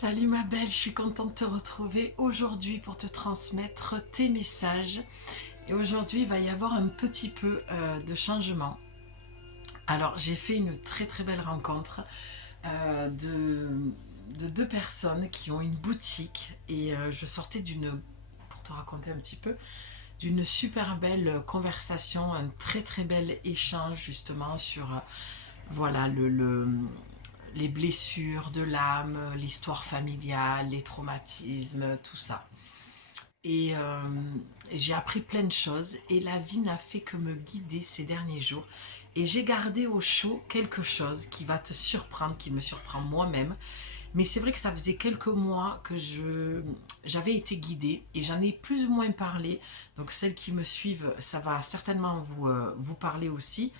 Salut ma belle, je suis contente de te retrouver aujourd'hui pour te transmettre tes messages. Et aujourd'hui, il va y avoir un petit peu de changement. Alors, j'ai fait une très très belle rencontre de deux personnes qui ont une boutique. Et je sortais pour te raconter un petit peu, d'une super belle conversation, un très très bel échange justement sur voilà les blessures de l'âme, l'histoire familiale, les traumatismes, tout ça. Et j'ai appris plein de choses et la vie n'a fait que me guider ces derniers jours. Et j'ai gardé au chaud quelque chose qui va te surprendre, qui me surprend moi-même. Mais c'est vrai que ça faisait quelques mois que j'avais été guidée et j'en ai plus ou moins parlé. Donc celles qui me suivent, ça va certainement vous parler aussi.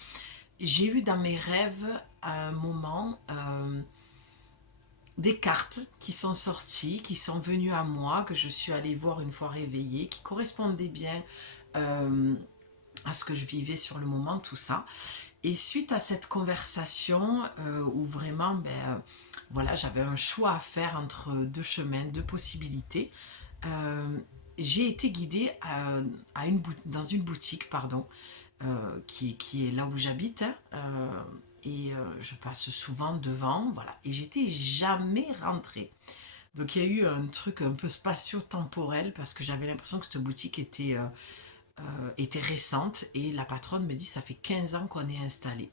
J'ai eu dans mes rêves à un moment des cartes qui sont sorties, qui sont venues à moi, que je suis allée voir une fois réveillée, qui correspondaient bien euh, à ce que je vivais sur le moment, tout ça. Et suite à cette conversation où vraiment, voilà, j'avais un choix à faire entre deux chemins, deux possibilités, euh, j'ai été guidée dans une boutique, pardon, qui est là où j'habite, hein, et je passe souvent devant, voilà, et j'étais jamais rentrée. Donc il y a eu un truc un peu spatio-temporel parce que j'avais l'impression que cette boutique était récente et la patronne me dit ça fait 15 ans qu'on est installé.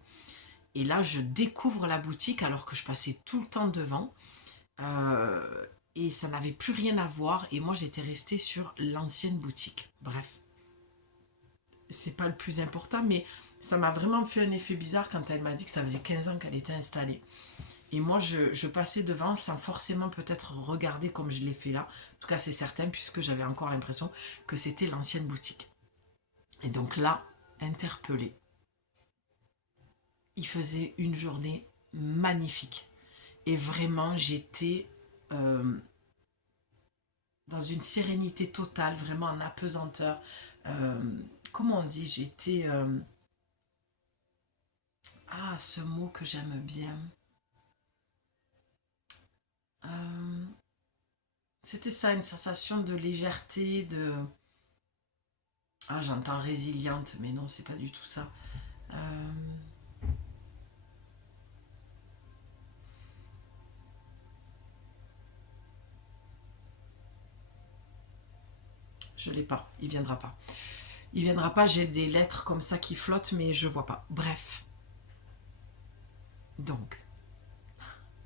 Et là je découvre la boutique alors que je passais tout le temps devant, et ça n'avait plus rien à voir et moi j'étais restée sur l'ancienne boutique. Bref, c'est pas le plus important, mais ça m'a vraiment fait un effet bizarre quand elle m'a dit que ça faisait 15 ans qu'elle était installée. Et moi, je passais devant sans forcément peut-être regarder comme je l'ai fait là. En tout cas, c'est certain, puisque j'avais encore l'impression que c'était l'ancienne boutique. Et donc là, interpellée, il faisait une journée magnifique. Et vraiment, j'étais dans une sérénité totale, vraiment en apesanteur. Euh, Comment on dit? J'étais... ah, ce mot que j'aime bien. Euh, C'était ça, une sensation de légèreté, de... Ah, j'entends résiliente, mais non, c'est pas du tout ça. Euh, je l'ai pas, il viendra pas. Il viendra pas, j'ai des lettres comme ça qui flottent, mais je vois pas. Bref, donc,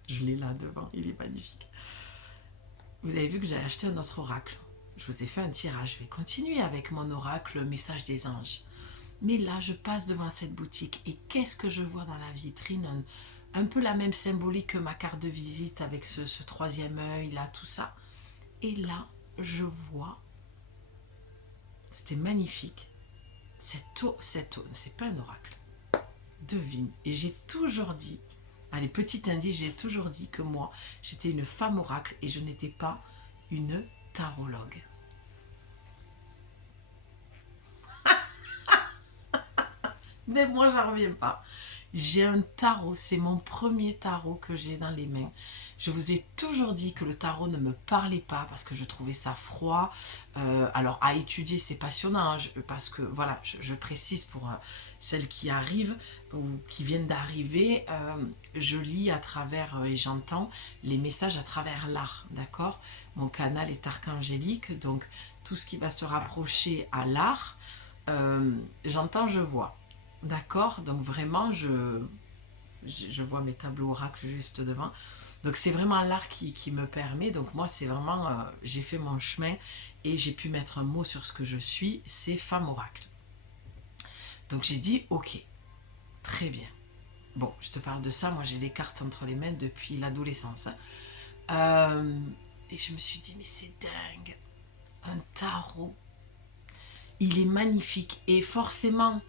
je l'ai là devant, il est magnifique. Vous avez vu que j'ai acheté un autre oracle. Je vous ai fait un tirage, je vais continuer avec mon oracle Message des anges. Mais là, je passe devant cette boutique et qu'est-ce que je vois dans la vitrine, un peu la même symbolique que ma carte de visite avec ce troisième œil, là, tout ça. Et là, je vois, c'était magnifique, c'est pas un oracle, devine. Et j'ai toujours dit, allez, petit indice, j'ai toujours dit que moi, j'étais une femme oracle et je n'étais pas une tarologue. Mais moi, j'en reviens pas. J'ai un tarot, c'est mon premier tarot que j'ai dans les mains. Je vous ai toujours dit que le tarot ne me parlait pas parce que je trouvais ça froid. Alors à étudier, c'est passionnant, hein, parce que voilà, je précise pour celles qui arrivent ou qui viennent d'arriver, je lis à travers et j'entends les messages à travers l'art, d'accord? Mon canal est archangélique, donc tout ce qui va se rapprocher à l'art, j'entends, je vois. D'accord, donc vraiment, je vois mes tableaux oracles juste devant. Donc c'est vraiment l'art qui me permet. Donc moi, c'est vraiment, j'ai fait mon chemin et j'ai pu mettre un mot sur ce que je suis, c'est femme oracle. Donc j'ai dit, ok, très bien. Bon, je te parle de ça, moi j'ai les cartes entre les mains depuis l'adolescence, hein. Et je me suis dit, mais c'est dingue, un tarot, il est magnifique. Et forcément,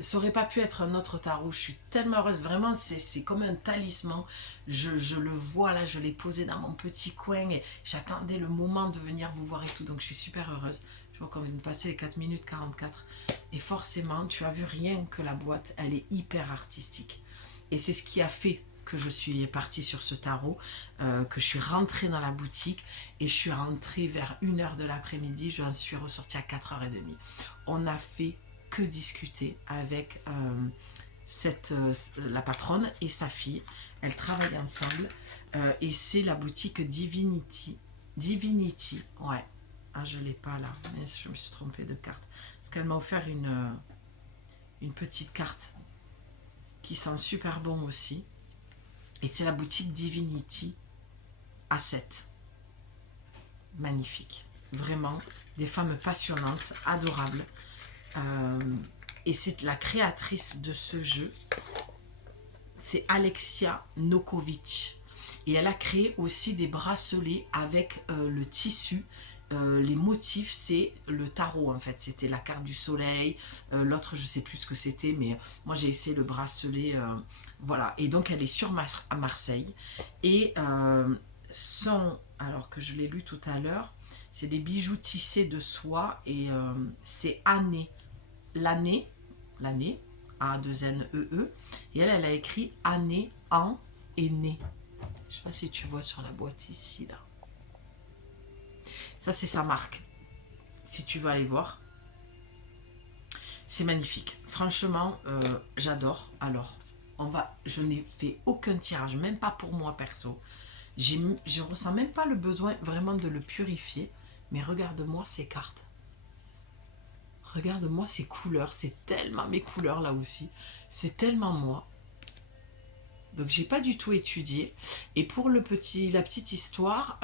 ça aurait pas pu être un autre tarot. Je suis tellement heureuse. Vraiment, c'est comme un talisman. Je le vois là, je l'ai posé dans mon petit coin et j'attendais le moment de venir vous voir et tout. Donc, je suis super heureuse. Je vois qu'on vient de passer les 4 minutes 44. Et forcément, tu as vu rien que la boîte, elle est hyper artistique. Et c'est ce qui a fait que je suis partie sur ce tarot, que je suis rentrée dans la boutique et je suis rentrée vers 1h de l'après-midi, je suis ressortie à 4h30. On a fait que discuter avec la patronne et sa fille. Elles travaillent ensemble et c'est la boutique Divinity. Divinity, ouais. Ah, je ne l'ai pas là, mais je me suis trompée de carte. Parce qu'elle m'a offert une petite carte qui sent super bon aussi. Et c'est la boutique Divinity à 7. Magnifique. Vraiment, des femmes passionnantes, adorables. Et c'est la créatrice de ce jeu. C'est Alexia Nokovic. Et elle a créé aussi des bracelets avec le tissu. Les motifs, c'est le tarot en fait. C'était la carte du soleil. L'autre, je sais plus ce que c'était, mais moi j'ai essayé le bracelet. Voilà. Et donc elle est sur à Marseille. Et alors que je l'ai lu tout à l'heure, c'est des bijoux tissés de soie et c'est l'année, A2NEE. Et elle a écrit année, an et né. Je sais pas si tu vois sur la boîte ici, là. Ça, c'est sa marque. Si tu veux aller voir. C'est magnifique. Franchement, j'adore. Alors, je n'ai fait aucun tirage, même pas pour moi perso. Je ressens même pas le besoin vraiment de le purifier. Mais regarde-moi ces cartes. Regarde-moi ces couleurs. C'est tellement mes couleurs là aussi. C'est tellement moi. Donc j'ai pas du tout étudié. Et pour la petite histoire,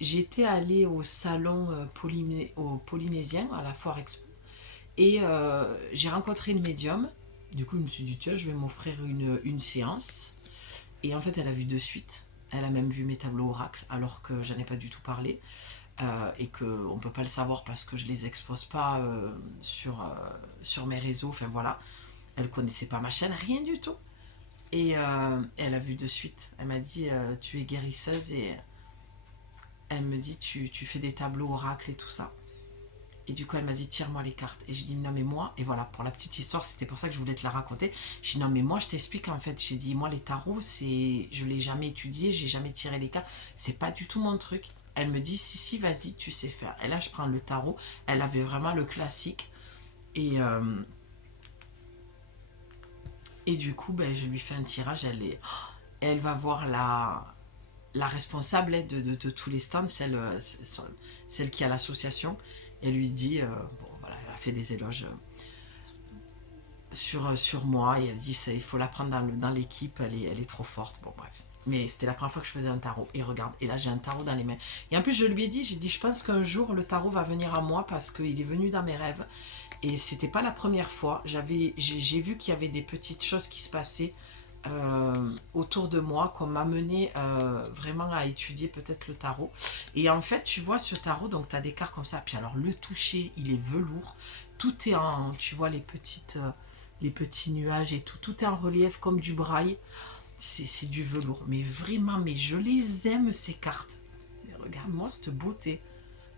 j'étais allée au salon polynésien, à la Foire Expo. Et j'ai rencontré une médium. Du coup, je me suis dit, tiens, je vais m'offrir une séance. Et en fait, elle a vu de suite. Elle a même vu mes tableaux oracles, alors que j'en ai pas du tout parlé. Et qu'on ne peut pas le savoir parce que je les expose pas sur mes réseaux. Enfin voilà. Elle connaissait pas ma chaîne, rien du tout. Et elle a vu de suite. Elle m'a dit, tu es guérisseuse et elle me dit, tu fais des tableaux oracles et tout ça. Et du coup, elle m'a dit, tire-moi les cartes. Et j'ai dit, non mais moi, et voilà, pour la petite histoire, c'était pour ça que je voulais te la raconter. J'ai dit, non mais moi, je t'explique en fait. J'ai dit, moi, les tarots, je l'ai jamais étudié, j'ai jamais tiré les cartes. C'est pas du tout mon truc. Elle me dit, si, vas-y, tu sais faire. Et là, je prends le tarot. Elle avait vraiment le classique. Et du coup, ben, je lui fais un tirage. Elle va voir la responsable de tous les stands, celle qui a l'association. Elle lui dit, bon, voilà, elle a fait des éloges sur moi. Et elle dit, il faut la prendre dans l'équipe, elle est trop forte. Bon, bref. Mais c'était la première fois que je faisais un tarot. Et regarde, et là j'ai un tarot dans les mains. Et en plus, je lui ai dit, je pense qu'un jour, le tarot va venir à moi parce qu'il est venu dans mes rêves. Et c'était pas la première fois. J'ai vu qu'il y avait des petites choses qui se passaient autour de moi, qu'on m'a mené vraiment à étudier peut-être le tarot. Et en fait, tu vois ce tarot, donc tu as des cartes comme ça. Puis alors, le toucher, il est velours. Tout est tu vois les petits nuages et tout est en relief comme du braille. C'est du velours. Mais vraiment, mais je les aime ces cartes. Mais regarde-moi cette beauté.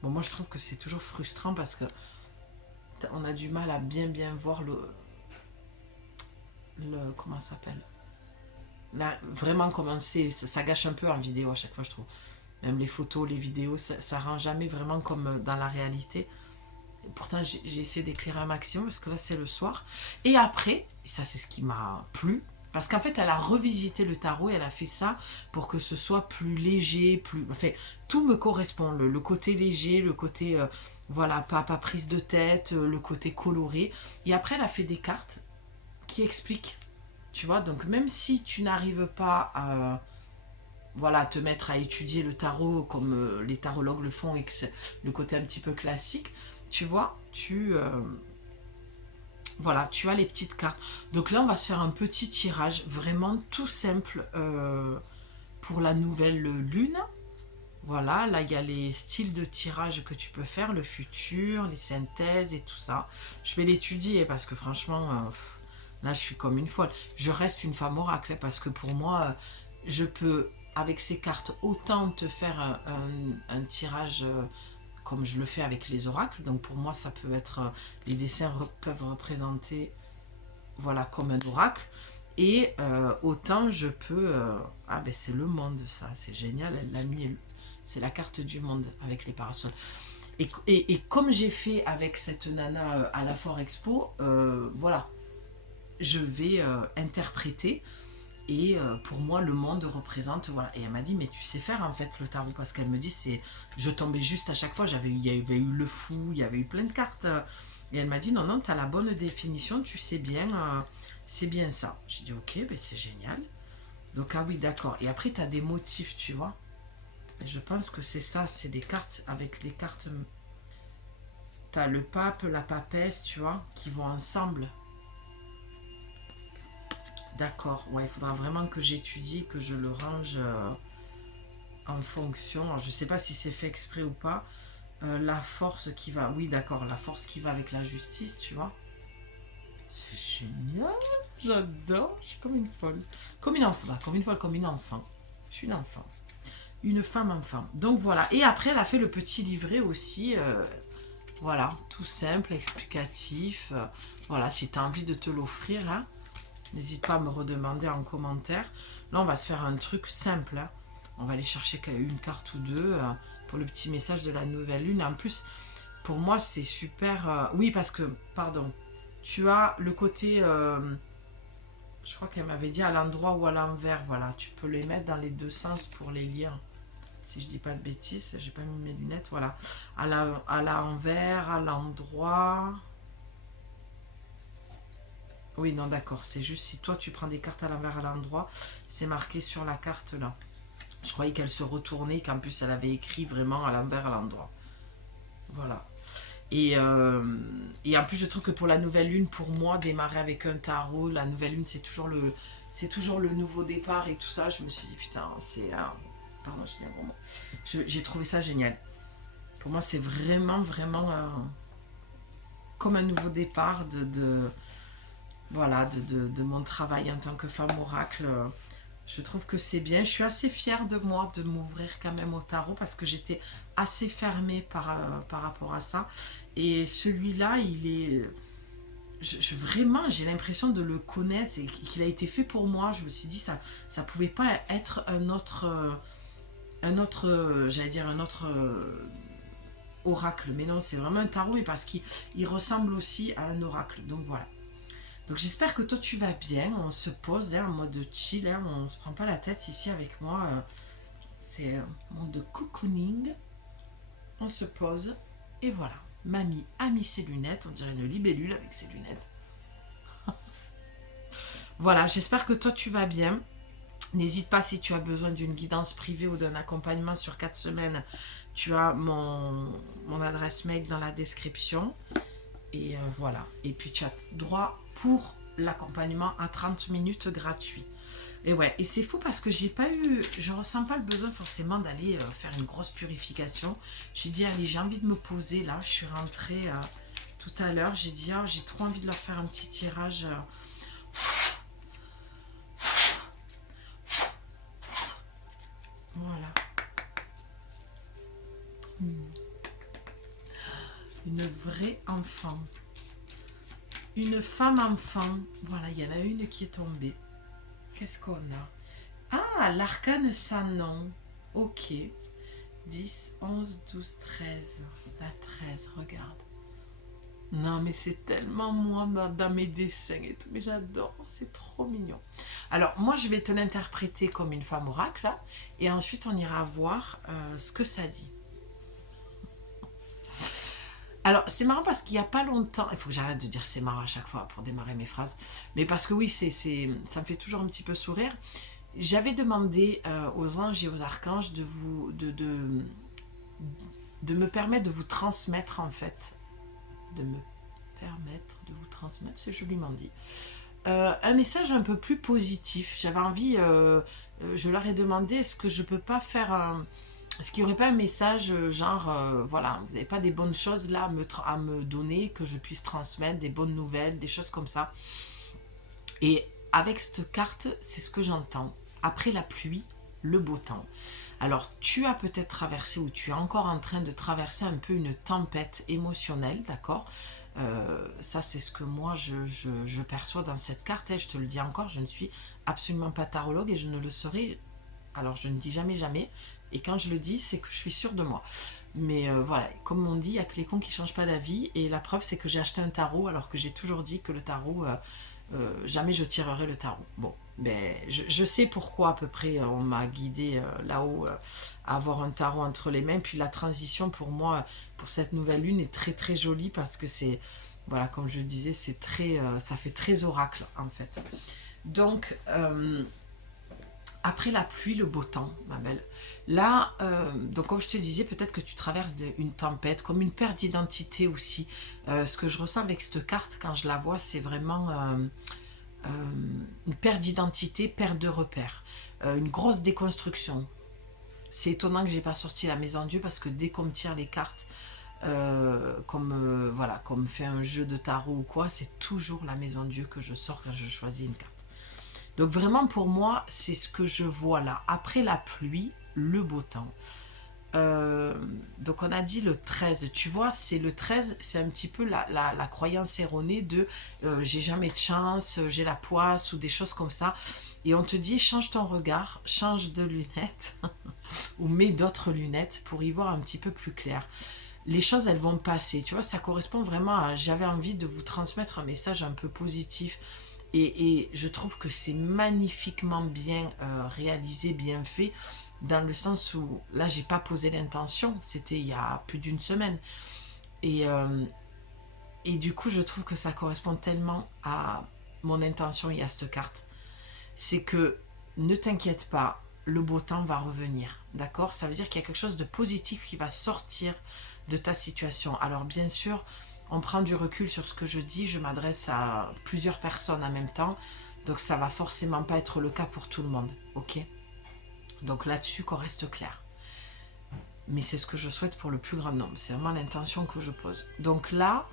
Bon, moi je trouve que c'est toujours frustrant parce que on a du mal à bien voir comment ça s'appelle, là, vraiment comment ça gâche un peu en vidéo à chaque fois, je trouve. Même les photos, les vidéos, ça rend jamais vraiment comme dans la réalité. Et pourtant j'ai essayé d'éclairer un maximum parce que là c'est le soir. Et après, et ça c'est ce qui m'a plu, parce qu'en fait elle a revisité le tarot et elle a fait ça pour que ce soit plus léger, enfin tout me correspond, le côté léger, le côté voilà, pas prise de tête, le côté coloré. Et après elle a fait des cartes qui expliquent, tu vois. Donc même si tu n'arrives pas à voilà, te mettre à étudier le tarot comme les tarologues le font et que c'est le côté un petit peu classique, tu vois, voilà, tu as les petites cartes. Donc là, on va se faire un petit tirage vraiment tout simple pour la nouvelle lune. Voilà, là, il y a les styles de tirage que tu peux faire, le futur, les synthèses et tout ça. Je vais l'étudier parce que franchement, là, je suis comme une folle. Je reste une femme oracle parce que pour moi, je peux, avec ces cartes, autant te faire un tirage comme je le fais avec les oracles. Donc pour moi, ça peut être, les dessins peuvent représenter, voilà, comme un oracle. Et autant je peux... ah ben c'est le monde ça, c'est génial, elle l'a mis, c'est la carte du monde avec les parasols. Et comme j'ai fait avec cette nana à la Fort Expo, voilà, je vais interpréter. Et pour moi, le monde représente, voilà. Et elle m'a dit, mais tu sais faire en fait le tarot, parce qu'elle me dit, je tombais juste à chaque fois. Il y avait eu le fou, il y avait eu plein de cartes. Et elle m'a dit, non, non, tu as la bonne définition, tu sais bien, c'est bien ça. J'ai dit, ok, ben c'est génial. Donc, ah oui, d'accord. Et après, tu as des motifs, tu vois. Et je pense que c'est ça, c'est des cartes avec les cartes. Tu as le pape, la papesse, tu vois, qui vont ensemble. D'accord, ouais, il faudra vraiment que j'étudie, que je le range en fonction. Alors, je sais pas si c'est fait exprès ou pas. La force qui va, oui, d'accord, la force qui va avec la justice, tu vois. C'est génial, j'adore, je suis comme une folle. Comme une enfant, comme une folle, comme une enfant. Je suis une enfant. Une femme enfant. Donc voilà, et après elle a fait le petit livret aussi. Voilà, tout simple, explicatif. Voilà, si tu as envie de te l'offrir, hein. N'hésite pas à me redemander en commentaire. Là, on va se faire un truc simple. Hein. On va aller chercher une carte ou deux pour le petit message de la nouvelle lune. En plus, pour moi, c'est super... oui, parce que, pardon, tu as le côté... je crois qu'elle m'avait dit à l'endroit ou à l'envers. Voilà, tu peux les mettre dans les deux sens pour les lire. Si je dis pas de bêtises, j'ai pas mis mes lunettes. Voilà, à l'envers, à l'endroit... Oui, non, d'accord. C'est juste si toi, tu prends des cartes à l'envers, à l'endroit, c'est marqué sur la carte là. Je croyais qu'elle se retournait, qu'en plus, elle avait écrit vraiment à l'envers, à l'endroit. Voilà. Et en plus, je trouve que pour la nouvelle lune, pour moi, démarrer avec un tarot, la nouvelle lune, c'est toujours le nouveau départ et tout ça. Je me suis dit, putain, c'est... pardon, je dis un gros mot. J'ai trouvé ça génial. Pour moi, c'est vraiment, vraiment comme un nouveau départ voilà, de mon travail en tant que femme oracle. Je trouve que c'est bien. Je suis assez fière de moi de m'ouvrir quand même au tarot parce que j'étais assez fermée par rapport à ça. Et celui-là, il est... vraiment, j'ai l'impression de le connaître et qu'il a été fait pour moi. Je me suis dit, ça pouvait pas être un autre, j'allais dire un autre oracle. Mais non, c'est vraiment un tarot et parce qu'il ressemble aussi à un oracle. Donc voilà. Donc j'espère que toi tu vas bien, on se pose en mode chill, hein, on se prend pas la tête ici avec moi, c'est un monde de cocooning, on se pose et voilà, mamie a mis ses lunettes, on dirait une libellule avec ses lunettes. Voilà, j'espère que toi tu vas bien, n'hésite pas si tu as besoin d'une guidance privée ou d'un accompagnement sur 4 semaines, tu as mon adresse mail dans la description. Et voilà. Et puis tu as droit pour l'accompagnement à 30 minutes gratuit. Et ouais, et c'est fou parce que je ressens pas le besoin forcément d'aller faire une grosse purification. J'ai dit, allez, j'ai envie de me poser là. Je suis rentrée tout à l'heure. J'ai dit, oh, j'ai trop envie de leur faire un petit tirage. Voilà. Une vraie enfant. Une femme enfant. Voilà, il y en a une qui est tombée. Qu'est-ce qu'on a? Ah, l'arcane sans nom. Ok. 10, 11, 12, 13. La 13, regarde. Non, mais c'est tellement moi dans mes dessins et tout. Mais j'adore, c'est trop mignon. Alors, moi, je vais te l'interpréter comme une femme oracle. Là, et ensuite, on ira voir ce que ça dit. Alors, c'est marrant parce qu'il n'y a pas longtemps, il faut que j'arrête de dire c'est marrant à chaque fois pour démarrer mes phrases, mais parce que oui, ça me fait toujours un petit peu sourire. J'avais demandé aux anges et aux archanges de me permettre de vous transmettre en fait, de me permettre de vous transmettre, c'est joliment dit, un message un peu plus positif. J'avais envie, je leur ai demandé, est-ce que je peux pas faire est-ce qu'il n'y aurait pas un message genre, voilà, vous n'avez pas des bonnes choses là à me donner, que je puisse transmettre, des bonnes nouvelles, des choses comme ça. Et avec cette carte, c'est ce que j'entends. Après la pluie, le beau temps. Alors, tu as peut-être traversé ou tu es encore en train de traverser un peu une tempête émotionnelle, d'accord ? Ça, c'est ce que moi, je perçois dans cette carte. Et je te le dis encore, je ne suis absolument pas tarologue et je ne le serai. Alors, je ne dis jamais jamais. Et quand je le dis, c'est que je suis sûre de moi. Mais voilà, comme on dit, il n'y a que les cons qui ne changent pas d'avis. Et la preuve, c'est que j'ai acheté un tarot alors que j'ai toujours dit que le tarot, jamais je tirerai le tarot. Bon, ben, je sais pourquoi à peu près on m'a guidé là-haut à avoir un tarot entre les mains. Puis la transition pour moi, pour cette nouvelle lune, est très très jolie parce que c'est, voilà, comme je disais, c'est très, ça fait très oracle en fait. Donc, après la pluie, le beau temps, ma belle. Là, donc comme je te disais, peut-être que tu traverses une tempête, comme une perte d'identité aussi. Ce que je ressens avec cette carte, quand je la vois, c'est vraiment une perte d'identité, perte de repère, une grosse déconstruction. C'est étonnant que j'ai pas sorti la maison Dieu parce que dès qu'on me tire les cartes, voilà, comme fait un jeu de tarot ou quoi, c'est toujours la maison Dieu que je sors quand je choisis une carte. Donc vraiment pour moi, c'est ce que je vois là. Après la pluie, le beau temps. Donc on a dit le 13, tu vois, c'est le 13, c'est un petit peu la croyance erronée de j'ai jamais de chance, j'ai la poisse ou des choses comme ça. Et on te dit change ton regard, change de lunettes ou mets d'autres lunettes pour y voir un petit peu plus clair. Les choses, elles vont passer, tu vois, ça correspond vraiment à j'avais envie de vous transmettre un message un peu positif. Et je trouve que c'est magnifiquement bien réalisé, bien fait, dans le sens où là, j'ai pas posé l'intention, c'était il y a plus d'une semaine. Et, euh, et du coup, je trouve que ça correspond tellement à mon intention et à cette carte. C'est que ne t'inquiète pas, le beau temps va revenir, d'accord? Ça veut dire qu'il y a quelque chose de positif qui va sortir de ta situation. Alors bien sûr, on prend du recul sur ce que je dis, je m'adresse à plusieurs personnes en même temps, donc ça va forcément pas être le cas pour tout le monde, ok? Donc là-dessus, qu'on reste clair. Mais c'est ce que je souhaite pour le plus grand nombre, c'est vraiment l'intention que je pose. Donc là,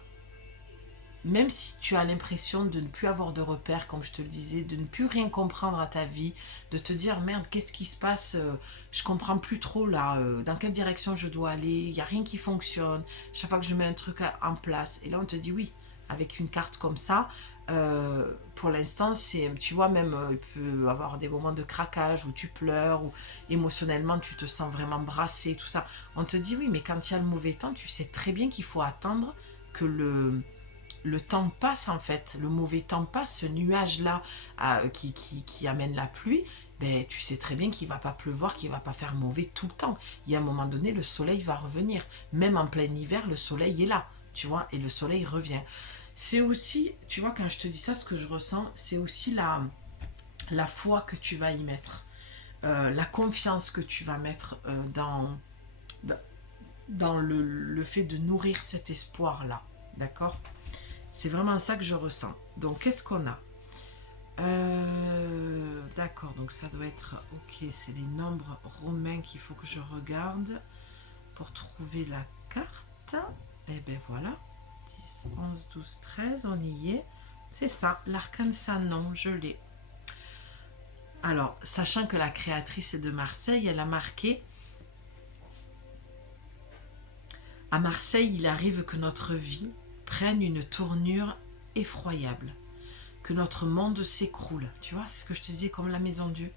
même si tu as l'impression de ne plus avoir de repères, comme je te le disais, de ne plus rien comprendre à ta vie, de te dire merde, qu'est-ce qui se passe, je comprends plus trop là, dans quelle direction je dois aller, il n'y a rien qui fonctionne, chaque fois que je mets un truc en place, et là on te dit oui, avec une carte comme ça, pour l'instant, c'est, tu vois, même il peut avoir des moments de craquage où tu pleures, ou émotionnellement tu te sens vraiment brassé, tout ça. On te dit oui, mais quand il y a le mauvais temps, tu sais très bien qu'il faut attendre que le temps passe en fait, le mauvais temps passe, ce nuage-là qui amène la pluie, ben, tu sais très bien qu'il ne va pas pleuvoir, qu'il ne va pas faire mauvais tout le temps. Il y a un moment donné, le soleil va revenir. Même en plein hiver, le soleil est là, tu vois, et le soleil revient. C'est aussi, tu vois, quand je te dis ça, ce que je ressens, c'est aussi la foi que tu vas y mettre, la confiance que tu vas mettre dans le fait de nourrir cet espoir-là, d'accord? C'est vraiment ça que je ressens. Donc, qu'est-ce qu'on a? D'accord, donc ça doit être... Ok, c'est les nombres romains qu'il faut que je regarde pour trouver la carte. Et ben voilà. 10, 11, 12, 13, on y est. C'est ça, l'arcane Sanon, je l'ai. Alors, sachant que la créatrice est de Marseille, elle a marqué: à Marseille, il arrive que notre vie prenne une tournure effroyable, que notre monde s'écroule. Tu vois, c'est ce que je te disais, comme la maison Dieu.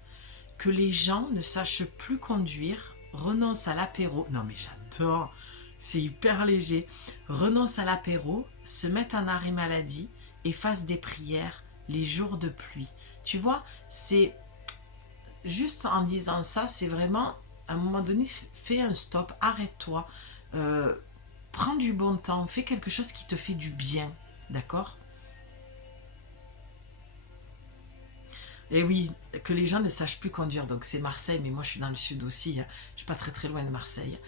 Que les gens ne sachent plus conduire, renoncent à l'apéro. Non mais j'adore, c'est hyper léger. Renoncent à l'apéro, se mettent en arrêt maladie et fassent des prières les jours de pluie. Tu vois, c'est juste en disant ça, c'est vraiment, à un moment donné, fais un stop, arrête-toi, euh, prends du bon temps, fais quelque chose qui te fait du bien, d'accord? Et oui, que les gens ne sachent plus conduire. Donc c'est Marseille, mais moi je suis dans le sud aussi. Hein. Je suis pas très très loin de Marseille.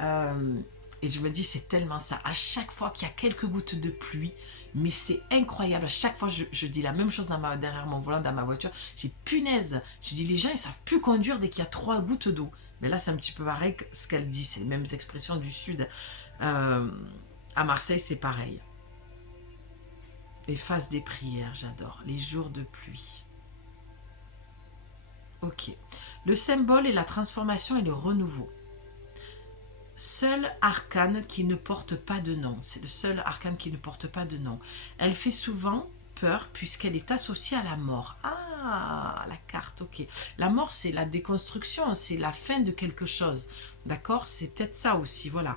Euh, et je me dis, c'est tellement ça. À chaque fois qu'il y a quelques gouttes de pluie, mais c'est incroyable. À chaque fois, je dis la même chose derrière mon volant, dans ma voiture. J'ai punaise. Je dis, les gens, ils savent plus conduire dès qu'il y a 3 gouttes d'eau. Mais là, c'est un petit peu pareil que ce qu'elle dit. C'est les mêmes expressions du sud. Euh, à Marseille, c'est pareil. Les phases des prières, j'adore. Les jours de pluie. Ok. Le symbole est la transformation et le renouveau. seul arcane qui ne porte pas de nom. C'est le seul arcane qui ne porte pas de nom. Elle fait souvent peur puisqu'elle est associée à la mort. Ah, la carte, ok. La mort, c'est la déconstruction, c'est la fin de quelque chose. D'accord? C'est peut-être ça aussi, voilà.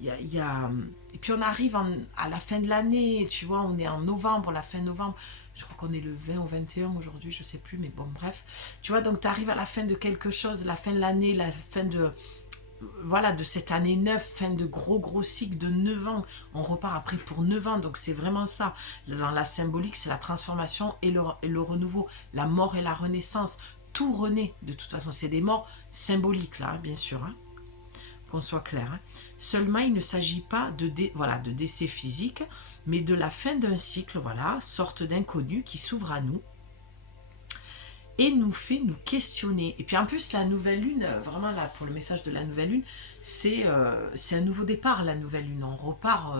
Et puis on arrive à la fin de l'année, tu vois, on est en novembre, la fin novembre. Je crois qu'on est le 20 ou 21 aujourd'hui, je sais plus, mais bon, bref. Tu vois, donc tu arrives à la fin de quelque chose, la fin de l'année, la fin de... Voilà, de cette année 9, fin de gros cycle de 9 ans. On repart après pour 9 ans, donc c'est vraiment ça. Dans la symbolique, c'est la transformation et le renouveau, la mort et la renaissance. Tout renaît, de toute façon. C'est des morts symboliques, là, bien sûr, hein, qu'on soit clair. Hein. Seulement, il ne s'agit pas voilà, de décès physique, mais de la fin d'un cycle, voilà, sorte d'inconnu qui s'ouvre à nous et nous fait nous questionner. Et puis en plus, la nouvelle lune, vraiment là, pour le message de la nouvelle lune, c'est un nouveau départ, la nouvelle lune. On repart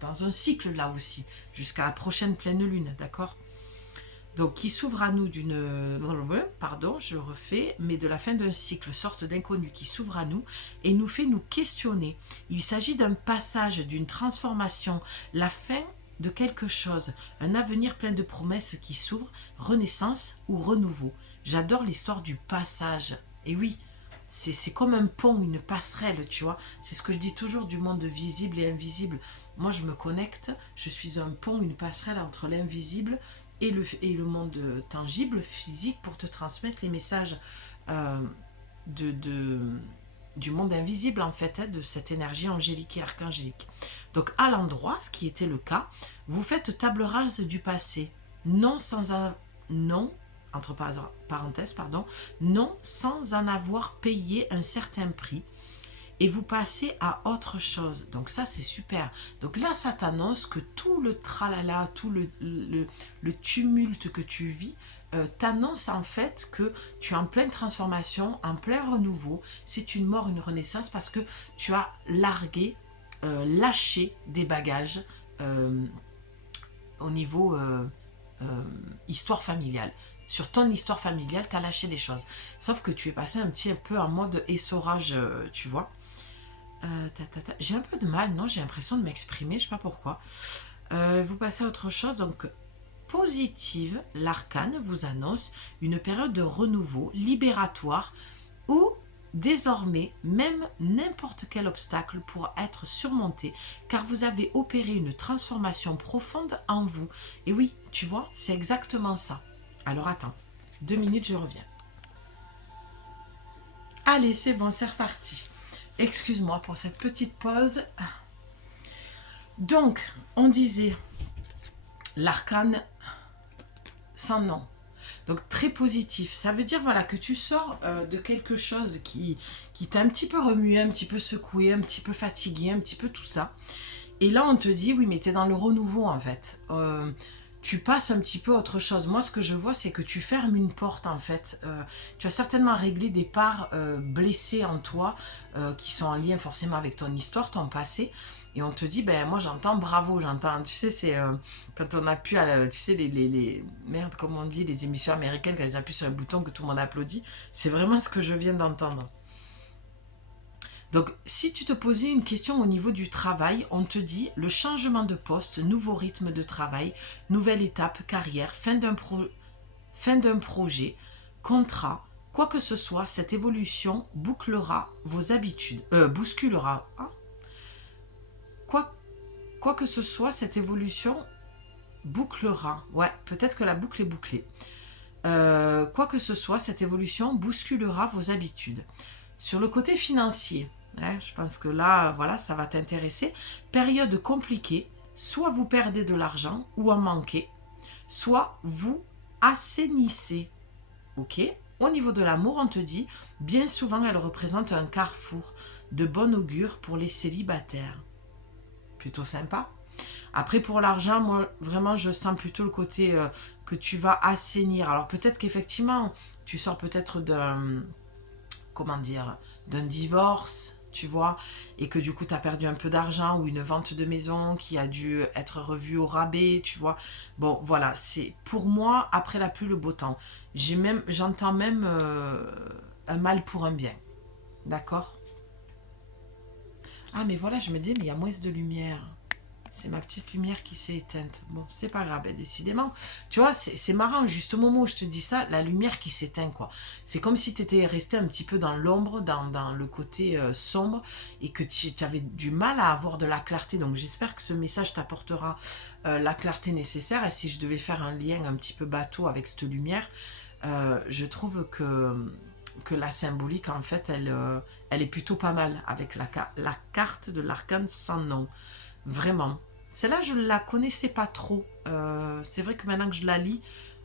dans un cycle là aussi, jusqu'à la prochaine pleine lune, d'accord? Donc qui s'ouvre à nous d'une... Pardon, je le refais, mais de la fin d'un cycle, sorte d'inconnu qui s'ouvre à nous et nous fait nous questionner. Il s'agit d'un passage, d'une transformation, la fin de quelque chose, un avenir plein de promesses qui s'ouvre, renaissance ou renouveau. J'adore l'histoire du passage. Et oui, c'est comme un pont, une passerelle, tu vois. C'est ce que je dis toujours du monde visible et invisible. Moi, je me connecte, je suis un pont, une passerelle entre l'invisible et le monde tangible, physique, pour te transmettre les messages euh, du monde invisible, en fait, hein, de cette énergie angélique et archangélique. Donc, à l'endroit, ce qui était le cas, vous faites table rase du passé, non sans non, entre parenthèses, pardon, non sans en avoir payé un certain prix, et vous passez à autre chose. Donc ça, c'est super. Donc là, ça t'annonce que tout le tralala, tout le tumulte que tu vis, t'annonce en fait que tu es en pleine transformation, en plein renouveau. C'est une mort, une renaissance, parce que tu as largué, lâché des bagages au niveau histoire familiale. Sur ton histoire familiale, tu as lâché des choses. Sauf que tu es passé un petit peu en mode essorage, tu vois. J'ai un peu de mal, non? J'ai l'impression de m'exprimer, je sais pas pourquoi. Vous passez à autre chose, donc positive, l'arcane vous annonce une période de renouveau libératoire où désormais même n'importe quel obstacle pourra être surmonté car vous avez opéré une transformation profonde en vous. Et oui, tu vois, c'est exactement ça. Alors attends, 2 minutes, je reviens. Allez, c'est bon, c'est reparti. Excuse-moi pour cette petite pause. Donc, on disait l'arcane sans nom. Donc, très positif. Ça veut dire voilà, que tu sors de quelque chose qui t'a un petit peu remué, un petit peu secoué, un petit peu fatigué, un petit peu tout ça. Et là, on te dit, oui, mais t'es dans le renouveau, en fait. Tu passes un petit peu à autre chose. Moi, ce que je vois, c'est que tu fermes une porte, en fait. Tu as certainement réglé des parts blessées en toi, qui sont en lien forcément avec ton histoire, ton passé. Et on te dit, ben moi j'entends bravo, j'entends, tu sais, c'est quand on appuie à, tu sais, merde, comment on dit, les émissions américaines, quand ils appuient sur un bouton que tout le monde applaudit, c'est vraiment ce que je viens d'entendre. Donc, si tu te posais une question au niveau du travail, on te dit le changement de poste, nouveau rythme de travail, nouvelle étape, carrière, fin d'un projet, contrat, quoi que ce soit, cette évolution bouclera vos habitudes, bousculera. Hein, quoi que ce soit, cette évolution bouclera. Ouais, peut-être que la boucle est bouclée. Quoi que ce soit, cette évolution bousculera vos habitudes. Sur le côté financier, je pense que là, voilà, ça va t'intéresser. Période compliquée, soit vous perdez de l'argent ou en manquez, soit vous assainissez. Ok ? Au niveau de l'amour, on te dit, bien souvent, elle représente un carrefour de bon augure pour les célibataires. Plutôt sympa. Après, pour l'argent, moi, vraiment, je sens plutôt le côté que tu vas assainir. Alors, peut-être qu'effectivement, tu sors peut-être d'un... Comment dire, d'un divorce, tu vois, et que du coup tu as perdu un peu d'argent, ou une vente de maison qui a dû être revue au rabais, tu vois. Bon, voilà, c'est pour moi, après la pluie, le beau temps. J'entends même un mal pour un bien. D'accord ? Ah, mais voilà, je me dis, mais il y a moins de lumière. C'est ma petite lumière qui s'est éteinte. Bon, c'est pas grave, décidément. Tu vois, c'est marrant, juste au moment où je te dis ça, la lumière qui s'éteint, quoi. C'est comme si tu étais resté un petit peu dans l'ombre, dans le côté sombre, et que tu avais du mal à avoir de la clarté. Donc j'espère que ce message t'apportera la clarté nécessaire. Et si je devais faire un lien un petit peu bateau avec cette lumière, je trouve que la symbolique, en fait, elle est plutôt pas mal avec la carte de l'arcane sans nom. Vraiment. Celle-là, je ne la connaissais pas trop. C'est vrai que maintenant que je la lis,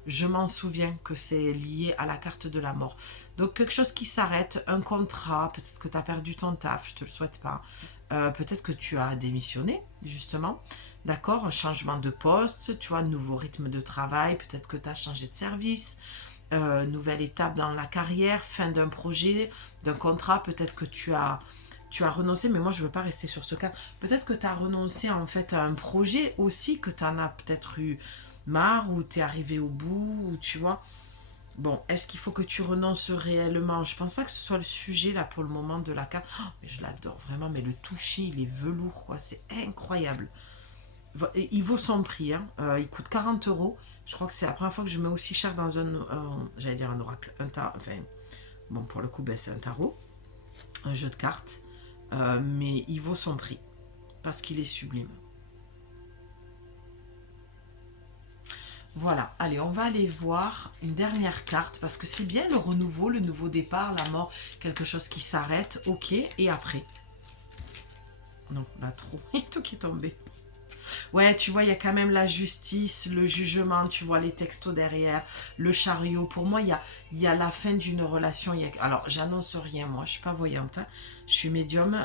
je m'en souviens que c'est lié à la carte de la mort. Donc quelque chose qui s'arrête, un contrat, peut-être que tu as perdu ton taf, je te le souhaite pas. Peut-être que tu as démissionné, justement. D'accord, un changement de poste, tu vois, un nouveau rythme de travail, peut-être que tu as changé de service, nouvelle étape dans la carrière, fin d'un projet, d'un contrat, peut-être que tu as renoncé, mais moi je veux pas rester sur ce cas. Peut-être que tu as renoncé en fait à un projet aussi, que tu en as peut-être eu marre, ou tu es arrivé au bout, ou tu vois. Bon, est-ce qu'il faut que tu renonces réellement? Je pense pas que ce soit le sujet là pour le moment de la carte. Oh, mais je l'adore vraiment, mais le toucher, il est velours quoi, c'est incroyable. Il vaut son prix, hein. Il coûte 40 euros. Je crois que c'est la première fois que je mets aussi cher dans j'allais dire un oracle, un tarot. Enfin, bon, pour le coup, ben, c'est un tarot, un jeu de cartes. Mais il vaut son prix parce qu'il est sublime. Voilà, allez, on va aller voir une dernière carte parce que c'est bien le renouveau, le nouveau départ, la mort, quelque chose qui s'arrête, ok, et après. Non, là trop, il y a tout qui est tombé. Ouais, tu vois, il y a quand même la justice, le jugement, tu vois les textos derrière, le chariot. Pour moi, il y a la fin d'une relation. Alors, j'annonce rien, moi, je suis pas voyante, hein. Je suis médium,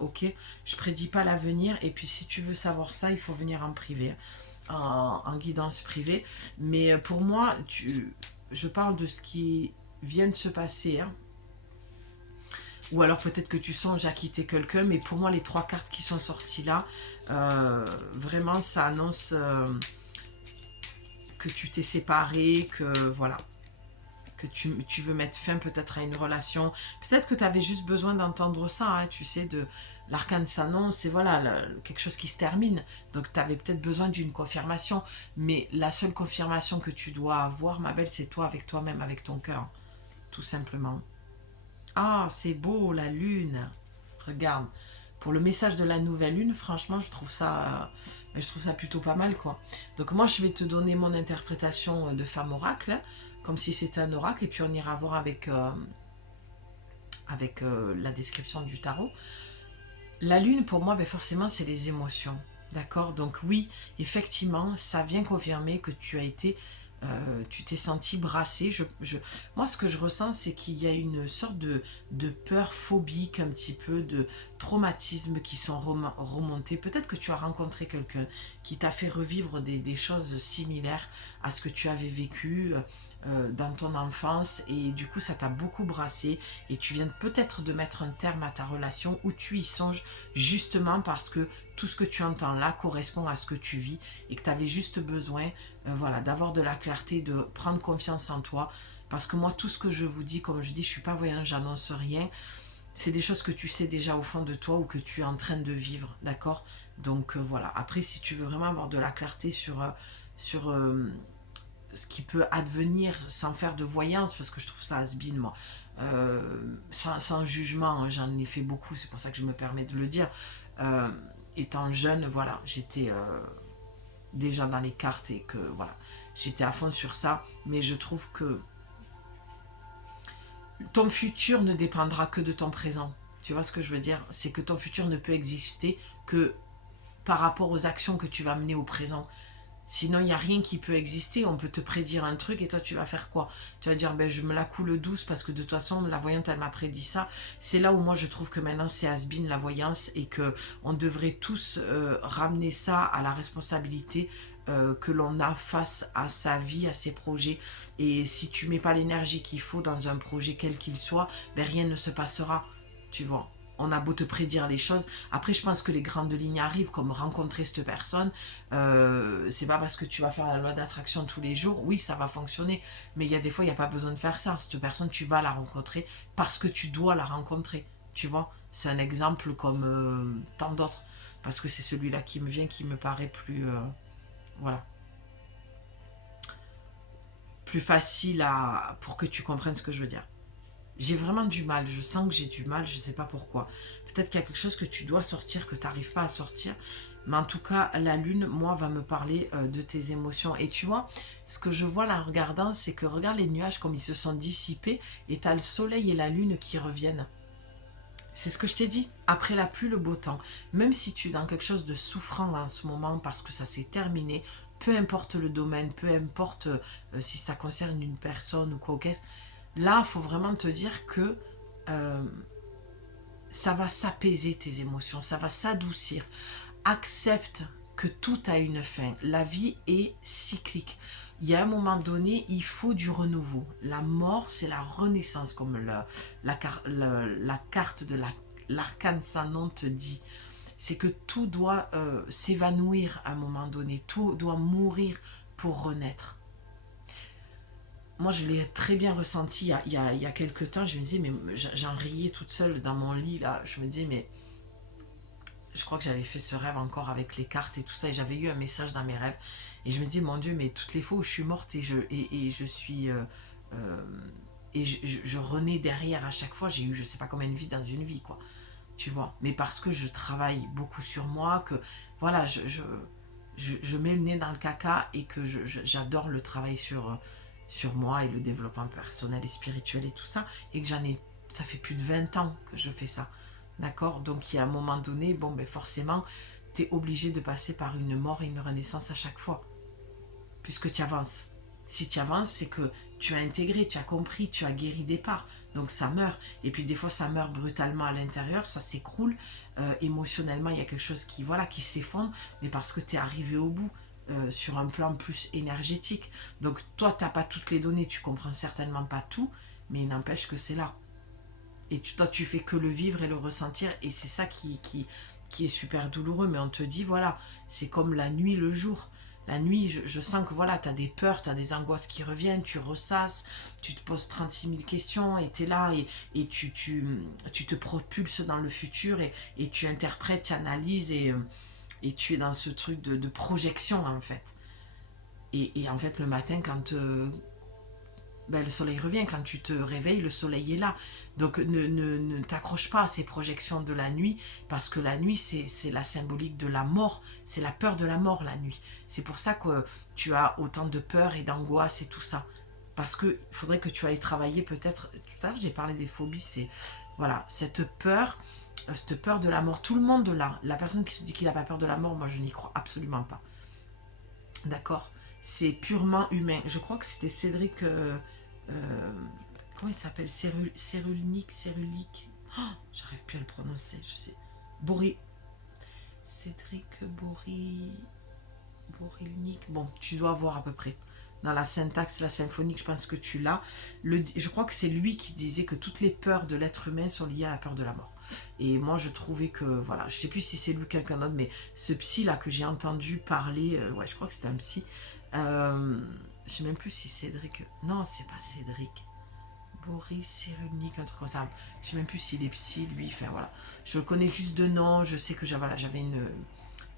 ok. Je prédis pas l'avenir. Et puis, si tu veux savoir ça, il faut venir en privé, en guidance privée. Mais pour moi, je parle de ce qui vient de se passer, hein. Ou alors peut-être que tu songes à quitter quelqu'un, mais pour moi les trois cartes qui sont sorties là, vraiment ça annonce que tu t'es séparé, que voilà, que tu veux mettre fin peut-être à une relation. Peut-être que tu avais juste besoin d'entendre ça, hein, tu sais, de l'arcane s'annonce, et voilà, quelque chose qui se termine. Donc tu avais peut-être besoin d'une confirmation, mais la seule confirmation que tu dois avoir, ma belle, c'est toi avec toi-même, avec ton cœur, tout simplement. Ah, c'est beau, la lune. Regarde. Pour le message de la nouvelle lune, franchement, je trouve ça plutôt pas mal, quoi. Donc moi, je vais te donner mon interprétation de femme oracle, comme si c'était un oracle, et puis on ira voir avec la description du tarot. La lune, pour moi, ben forcément, c'est les émotions. D'accord. Donc oui, effectivement, ça vient confirmer que tu t'es senti brassé. Moi, ce que je ressens, c'est qu'il y a une sorte de peur phobique, un petit peu de traumatisme qui sont remontés. Peut-être que tu as rencontré quelqu'un qui t'a fait revivre des choses similaires à ce que tu avais vécu dans ton enfance, et du coup ça t'a beaucoup brassé, et tu viens peut-être de mettre un terme à ta relation, ou tu y songes justement parce que tout ce que tu entends là correspond à ce que tu vis, et que tu avais juste besoin voilà, d'avoir de la clarté, de prendre confiance en toi. Parce que moi, tout ce que je vous dis, comme je dis, je suis pas voyante, j'annonce rien. C'est des choses que tu sais déjà au fond de toi, ou que tu es en train de vivre, d'accord. Donc voilà. Après, si tu veux vraiment avoir de la clarté sur ce qui peut advenir sans faire de voyance, parce que je trouve ça has-been, moi. Sans jugement, hein, j'en ai fait beaucoup, c'est pour ça que je me permets de le dire. Euh, Étant jeune, voilà, j'étais déjà dans les cartes, et que voilà, j'étais à fond sur ça. Mais je trouve que ton futur ne dépendra que de ton présent. Tu vois ce que je veux dire? C'est que ton futur ne peut exister que par rapport aux actions que tu vas mener au présent. Sinon, il n'y a rien qui peut exister. On peut te prédire un truc, et toi, tu vas faire quoi? Tu vas dire, ben, je me la coule douce parce que de toute façon, la voyante, elle m'a prédit ça. C'est là où moi, je trouve que maintenant, c'est has-been, la voyance, et que on devrait tous ramener ça à la responsabilité que l'on a face à sa vie, à ses projets. Et si tu mets pas l'énergie qu'il faut dans un projet quel qu'il soit, ben, rien ne se passera. Tu vois? On a beau te prédire les choses. Après, je pense que les grandes lignes arrivent, comme rencontrer cette personne. C'est pas parce que tu vas faire la loi d'attraction tous les jours. Oui, ça va fonctionner. Mais il y a des fois, il n'y a pas besoin de faire ça. Cette personne, tu vas la rencontrer parce que tu dois la rencontrer. Tu vois, c'est un exemple comme tant d'autres. Parce que c'est celui-là qui me vient, qui me paraît plus... voilà. Plus facile pour que tu comprennes ce que je veux dire. J'ai vraiment du mal, je sens que j'ai du mal, je ne sais pas pourquoi. Peut-être qu'il y a quelque chose que tu dois sortir, que tu n'arrives pas à sortir. Mais en tout cas, la lune, moi, va me parler de tes émotions. Et tu vois, ce que je vois là en regardant, c'est que regarde les nuages comme ils se sont dissipés et tu as le soleil et la lune qui reviennent. C'est ce que je t'ai dit, après la pluie, le beau temps. Même si tu es dans quelque chose de souffrant en ce moment parce que ça s'est terminé, peu importe le domaine, peu importe si ça concerne une personne ou quoi, là, il faut vraiment te dire que euh, ça va s'apaiser tes émotions, ça va s'adoucir. Accepte que tout a une fin. La vie est cyclique. Il y a un moment donné, il faut du renouveau. La mort, c'est la renaissance, comme la carte de l'arcane sans nom te dit. C'est que tout doit s'évanouir à un moment donné. Tout doit mourir pour renaître. Moi, je l'ai très bien ressenti il y a quelques temps. Je me disais, mais j'en riais toute seule dans mon lit, là. Je me disais, mais je crois que j'avais fait ce rêve encore avec les cartes et tout ça. Et j'avais eu un message dans mes rêves. Et je me dis, mon Dieu, mais toutes les fois où je suis morte et je suis... euh, et je renais derrière à chaque fois, j'ai eu je sais pas combien de vies dans une vie, quoi. Tu vois. Mais parce que je travaille beaucoup sur moi, que voilà, je mets le nez dans le caca et que j'adore le travail sur moi et le développement personnel et spirituel et tout ça. Et que ça fait plus de 20 ans que je fais ça. D'accord. Donc il y a un moment donné, bon, ben forcément, tu es obligé de passer par une mort et une renaissance à chaque fois. Puisque tu avances. Si tu avances, c'est que tu as intégré, tu as compris, tu as guéri des parts. Donc ça meurt. Et puis des fois, ça meurt brutalement à l'intérieur, ça s'écroule. Émotionnellement, il y a quelque chose qui s'effondre, mais parce que tu es arrivé au bout. Sur un plan plus énergétique. Donc toi, tu n'as pas toutes les données, tu comprends certainement pas tout, mais il n'empêche que c'est là. Et toi, tu fais que le vivre et le ressentir, et c'est ça qui est super douloureux. Mais on te dit, voilà, c'est comme la nuit, le jour. La nuit, je sens que voilà, tu as des peurs, tu as des angoisses qui reviennent, tu ressasses, tu te poses 36 000 questions et tu es là et tu te propulses dans le futur et tu interprètes, tu analyses et tu es dans ce truc de projection en fait. Et en fait, le matin, quand ben, le soleil revient, quand tu te réveilles, le soleil est là. Donc ne t'accroche pas à ces projections de la nuit, parce que la nuit, c'est la symbolique de la mort, c'est la peur de la mort, la nuit. C'est pour ça que tu as autant de peur et d'angoisse et tout ça. Parce qu'il faudrait que tu ailles travailler peut-être, tout à l'heure j'ai parlé des phobies, c'est voilà, cette peur de la mort, tout le monde l'a. La personne qui se dit qu'il n'a pas peur de la mort, moi je n'y crois absolument pas. D'accord. C'est purement humain. Je crois que c'était Cédric... comment il s'appelle, Cérulique. Oh, j'arrive plus à le prononcer, je sais. Bourri. Cédric Borilnik. Bon, tu dois voir à peu près. Dans la syntaxe, la symphonique, je pense que tu l'as. Je crois que c'est lui qui disait que toutes les peurs de l'être humain sont liées à la peur de la mort. Et moi, je trouvais que, voilà, je sais plus si c'est lui ou quelqu'un d'autre, mais ce psy-là que j'ai entendu parler, ouais, je crois que c'était un psy. Je sais même plus si Cédric... Non, c'est pas Cédric. Boris Cyrulnik, un truc comme ça. Je sais même plus s'il est psy, lui. Enfin, voilà. Je le connais juste de nom. Je sais que j'avais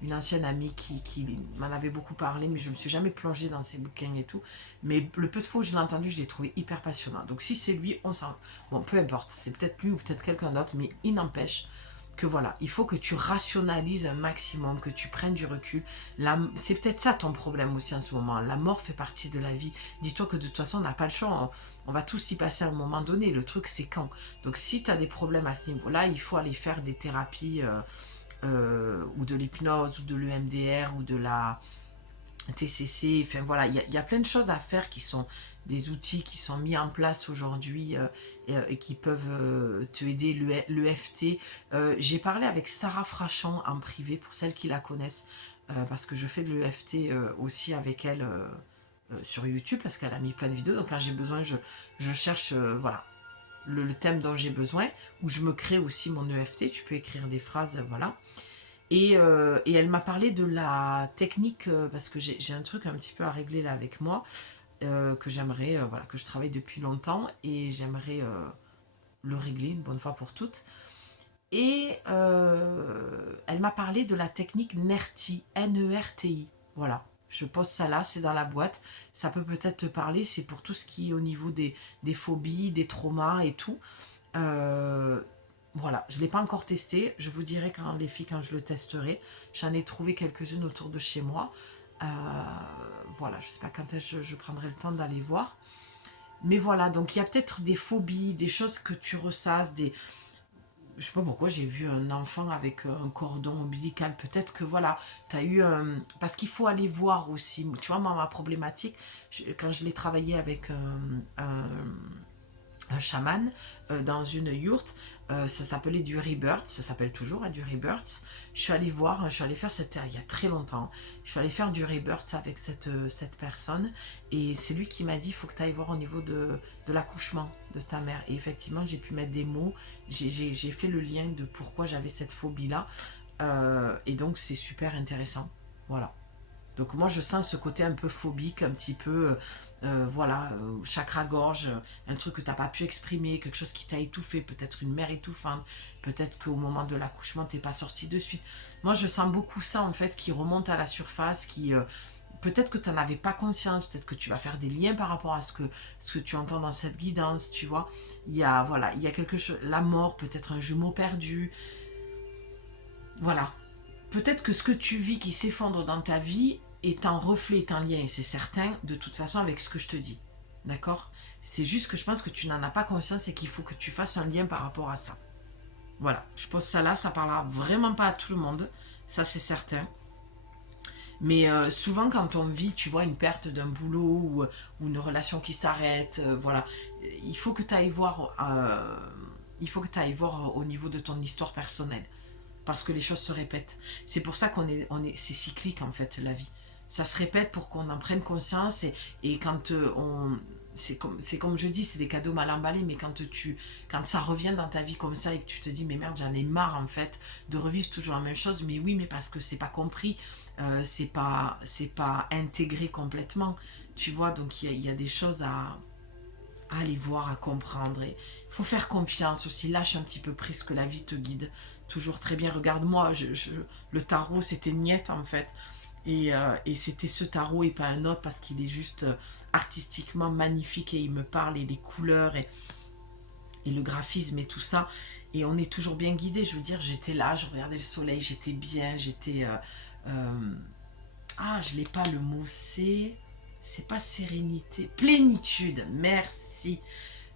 une ancienne amie qui m'en avait beaucoup parlé, mais je ne me suis jamais plongée dans ses bouquins et tout. Mais le peu de fois où je l'ai entendu, je l'ai trouvé hyper passionnant. Donc si c'est lui, on s'en... Bon, peu importe. C'est peut-être lui ou peut-être quelqu'un d'autre, mais il n'empêche que voilà, il faut que tu rationalises un maximum, que tu prennes du recul. C'est peut-être ça ton problème aussi en ce moment. La mort fait partie de la vie. Dis-toi que de toute façon, on n'a pas le choix. On va tous y passer à un moment donné. Le truc, c'est quand. Donc, si tu as des problèmes à ce niveau-là, il faut aller faire des thérapies ou de l'hypnose ou de l'EMDR ou de la TCC. Enfin, voilà, il y a plein de choses à faire qui sont des outils qui sont mis en place aujourd'hui et qui peuvent te aider, l'EFT. J'ai parlé avec Sarah Frachon en privé, pour celles qui la connaissent, parce que je fais de l'EFT aussi avec elle sur YouTube, parce qu'elle a mis plein de vidéos. Donc quand j'ai besoin, je cherche voilà, le thème dont j'ai besoin, ou je me crée aussi mon EFT. Tu peux écrire des phrases, voilà. Et elle m'a parlé de la technique, parce que j'ai un truc un petit peu à régler là avec moi, que j'aimerais, que je travaille depuis longtemps, et j'aimerais le régler une bonne fois pour toutes. Et elle m'a parlé de la technique NERTI, N-E-R-T-I. Voilà, je pose ça là, c'est dans la boîte. Ça peut peut-être te parler, c'est pour tout ce qui est au niveau des phobies, des traumas et tout. Voilà, je ne l'ai pas encore testé. Je vous dirai quand les filles, quand je le testerai. J'en ai trouvé quelques-unes autour de chez moi. Voilà, je ne sais pas quand je prendrai le temps d'aller voir. Mais voilà, donc il y a peut-être des phobies, des choses que tu ressasses, je sais pas pourquoi j'ai vu un enfant avec un cordon ombilical. Peut-être que voilà, tu as eu... parce qu'il faut aller voir aussi. Tu vois, moi, ma problématique, quand je l'ai travaillé avec un chaman dans une yourte, ça s'appelait du rebirth, ça s'appelle toujours du rebirth. Je suis allée voir, je suis allée faire il y a très longtemps, je suis allée faire du rebirth avec cette personne et c'est lui qui m'a dit il faut que tu ailles voir au niveau de l'accouchement de ta mère. Et effectivement, j'ai pu mettre des mots, j'ai fait le lien de pourquoi j'avais cette phobie-là et donc c'est super intéressant. Voilà. Donc moi je sens ce côté un peu phobique, un petit peu, voilà, chakra-gorge, un truc que tu n'as pas pu exprimer, quelque chose qui t'a étouffé, peut-être une mère étouffante, peut-être qu'au moment de l'accouchement tu n'es pas sorti de suite. Moi je sens beaucoup ça en fait qui remonte à la surface, qui... peut-être que tu n'en avais pas conscience, peut-être que tu vas faire des liens par rapport à ce que tu entends dans cette guidance, tu vois. Voilà, il y a quelque chose, la mort, peut-être un jumeau perdu, voilà. Peut-être que ce que tu vis qui s'effondre dans ta vie est un reflet, est un lien, et c'est certain, de toute façon, avec ce que je te dis. D'accord? C'est juste que je pense que tu n'en as pas conscience et qu'il faut que tu fasses un lien par rapport à ça. Voilà, je pose ça là, ça parlera vraiment pas à tout le monde, ça c'est certain. Mais souvent quand on vit, tu vois, une perte d'un boulot ou une relation qui s'arrête, voilà, il faut que tu ailles voir, au niveau de ton histoire personnelle parce que les choses se répètent. C'est pour ça c'est cyclique en fait la vie. Ça se répète pour qu'on en prenne conscience et quand c'est comme je dis, c'est des cadeaux mal emballés, mais quand ça revient dans ta vie comme ça et que tu te dis mais merde j'en ai marre en fait de revivre toujours la même chose, mais oui mais parce que c'est pas compris, c'est pas intégré complètement, tu vois, donc il y a des choses à aller voir, à comprendre. Il faut faire confiance aussi, lâche un petit peu prise que la vie te guide toujours très bien. Regarde-moi, le tarot c'était niette en fait. Et c'était ce tarot et pas un autre parce qu'il est juste artistiquement magnifique et il me parle et les couleurs et le graphisme et tout ça. Et on est toujours bien guidé, je veux dire, j'étais là, je regardais le soleil, j'étais bien, je l'ai pas le mot, c'est pas sérénité, plénitude, merci.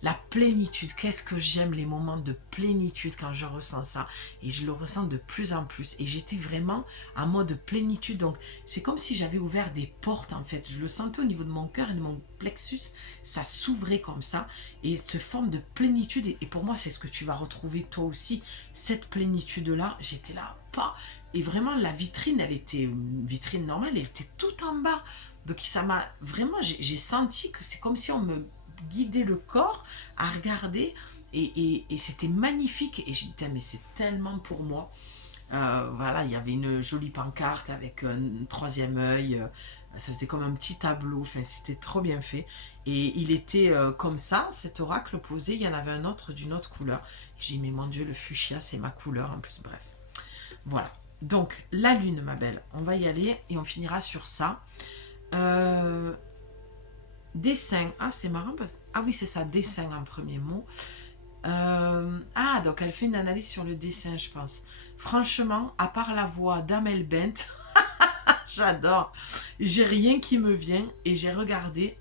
La plénitude, qu'est-ce que j'aime les moments de plénitude quand je ressens ça. Et je le ressens de plus en plus. Et j'étais vraiment en mode plénitude. Donc c'est comme si j'avais ouvert des portes en fait. Je le sentais au niveau de mon cœur et de mon plexus. Ça s'ouvrait comme ça. Et cette forme de plénitude. Et pour moi c'est ce que tu vas retrouver toi aussi. Cette plénitude-là, j'étais là, pas. Et vraiment la vitrine, elle était une vitrine normale. Elle était tout en bas. Donc ça m'a vraiment, j'ai senti que c'est comme si on me guider le corps à regarder et c'était magnifique et j'ai dit mais c'est tellement pour moi. Voilà, il y avait une jolie pancarte avec un troisième œil, ça faisait comme un petit tableau, enfin c'était trop bien fait et il était comme ça, cet oracle posé, il y en avait un autre d'une autre couleur. J'ai dit mais mon dieu, le fuchsia c'est ma couleur en plus. Bref, voilà, donc la lune ma belle, on va y aller et on finira sur ça. Dessin, c'est marrant parce ah oui c'est ça, dessin en premier mot. Donc elle fait une analyse sur le dessin je pense. Franchement, à part la voix d'Amel Bent, j'adore, j'ai rien qui me vient et j'ai regardé,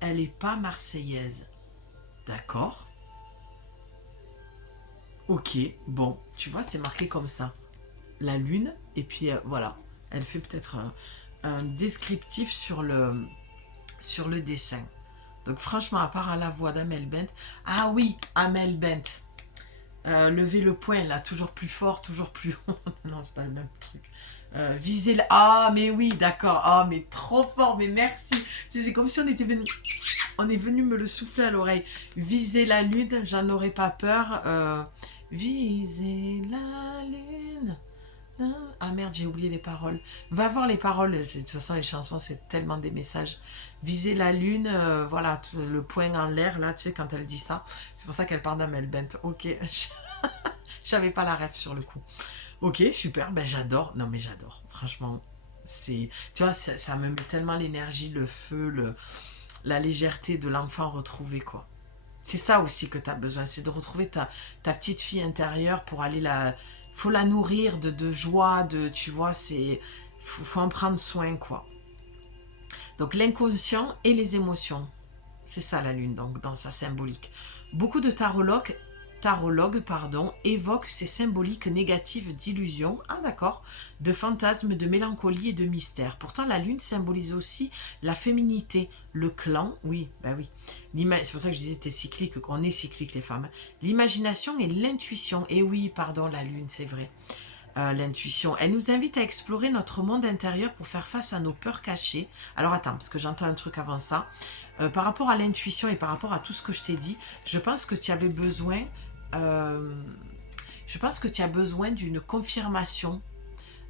elle est pas marseillaise. D'accord. Ok, bon, tu vois c'est marqué comme ça. La lune et puis voilà, elle fait peut-être un descriptif sur le dessin. Donc franchement, à part à la voix d'Amel Bent, ah oui, Amel Bent, levez le poing là, toujours plus fort, toujours plus haut. Non, c'est pas le même truc. Viser la... Ah, mais oui, d'accord. Ah, mais trop fort, mais merci. C'est comme si on était venu... On est venu me le souffler à l'oreille. Viser la lune, j'en aurais pas peur. Viser la lune. Ah merde, j'ai oublié les paroles. Va voir les paroles. De toute façon, les chansons, c'est tellement des messages. Viser la lune, voilà, le poing en l'air, là, tu sais, quand elle dit ça. C'est pour ça qu'elle parle d'Amel Bent. Ok. J'avais pas la ref sur le coup. Ok, super, ben j'adore. Non mais j'adore, franchement. C'est, tu vois, ça me met tellement l'énergie, le feu, la légèreté de l'enfant retrouvé, quoi. C'est ça aussi que tu as besoin, c'est de retrouver ta petite fille intérieure pour aller la... Faut la nourrir de joie, tu vois, faut en prendre soin, quoi. Donc l'inconscient et les émotions. C'est ça la lune, donc dans sa symbolique. Beaucoup de tarologues évoquent ces symboliques négatives d'illusions, ah d'accord, de fantasmes, de mélancolie et de mystère. Pourtant, la lune symbolise aussi la féminité, le clan, oui, bah oui. C'est pour ça que je disais, t'es cyclique, qu'on est cyclique les femmes. L'imagination et l'intuition, et oui, pardon, la lune, c'est vrai. L'intuition. Elle nous invite à explorer notre monde intérieur pour faire face à nos peurs cachées. Alors attends, parce que j'entends un truc avant ça. Par rapport à l'intuition et par rapport à tout ce que je t'ai dit, je pense que tu avais besoin... je pense que tu as besoin d'une confirmation.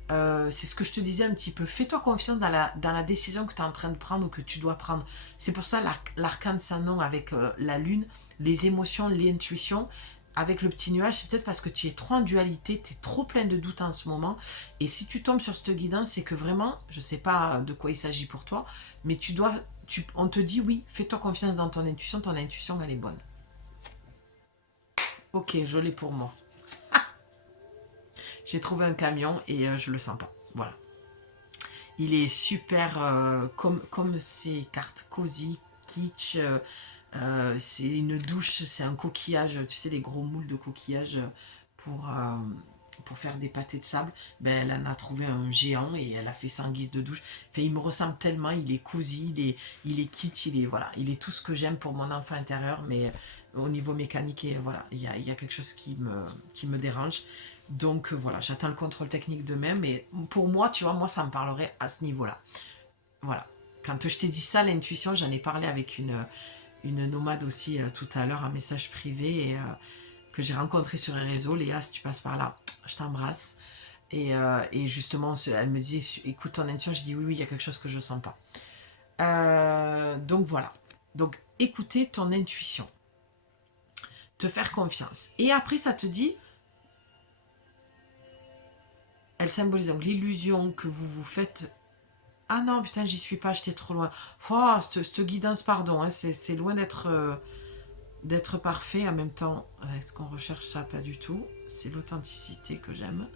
C'est ce que je te disais un petit peu. Fais-toi confiance dans la décision que tu es en train de prendre ou que tu dois prendre. C'est pour ça l'arcane sans nom avec la lune, les émotions, l'intuition. Avec le petit nuage, c'est peut-être parce que tu es trop en dualité, tu es trop plein de doutes en ce moment. Et si tu tombes sur cette guidance, c'est que vraiment, je ne sais pas de quoi il s'agit pour toi, mais on te dit oui, fais-toi confiance dans ton intuition elle est bonne. Ok, je l'ai pour moi. J'ai trouvé un camion et je le sens pas. Voilà. Il est super comme ces cartes cosy, kitsch. C'est une douche, c'est un coquillage, tu sais, les gros moules de coquillage pour, euh, pour faire des pâtés de sable. Ben, elle en a trouvé un géant et elle a fait ça en guise de douche. Enfin, il me ressemble tellement, il est cosy, il est kitsch, voilà, il est tout ce que j'aime pour mon enfant intérieur, mais au niveau mécanique, et voilà, il y a quelque chose qui me dérange. Donc voilà, j'attends le contrôle technique demain, mais pour moi, tu vois, moi, ça me parlerait à ce niveau-là. Voilà. Quand je t'ai dit ça, l'intuition, j'en ai parlé avec une nomade aussi tout à l'heure, un message privé que j'ai rencontré sur les réseaux. Léa, si tu passes par là, je t'embrasse. Et justement, elle me disait, écoute ton intuition. Je dis oui, oui, il y a quelque chose que je ne sens pas. Donc voilà. Donc écouter ton intuition. Te faire confiance. Et après, ça te dit, elle symbolise donc l'illusion que vous vous faites. Ah non, putain, j'y suis pas, j'étais trop loin. Oh, cette guidance, pardon, hein, c'est loin d'être parfait. En même temps, est-ce qu'on recherche ça? Pas du tout. C'est l'authenticité que j'aime.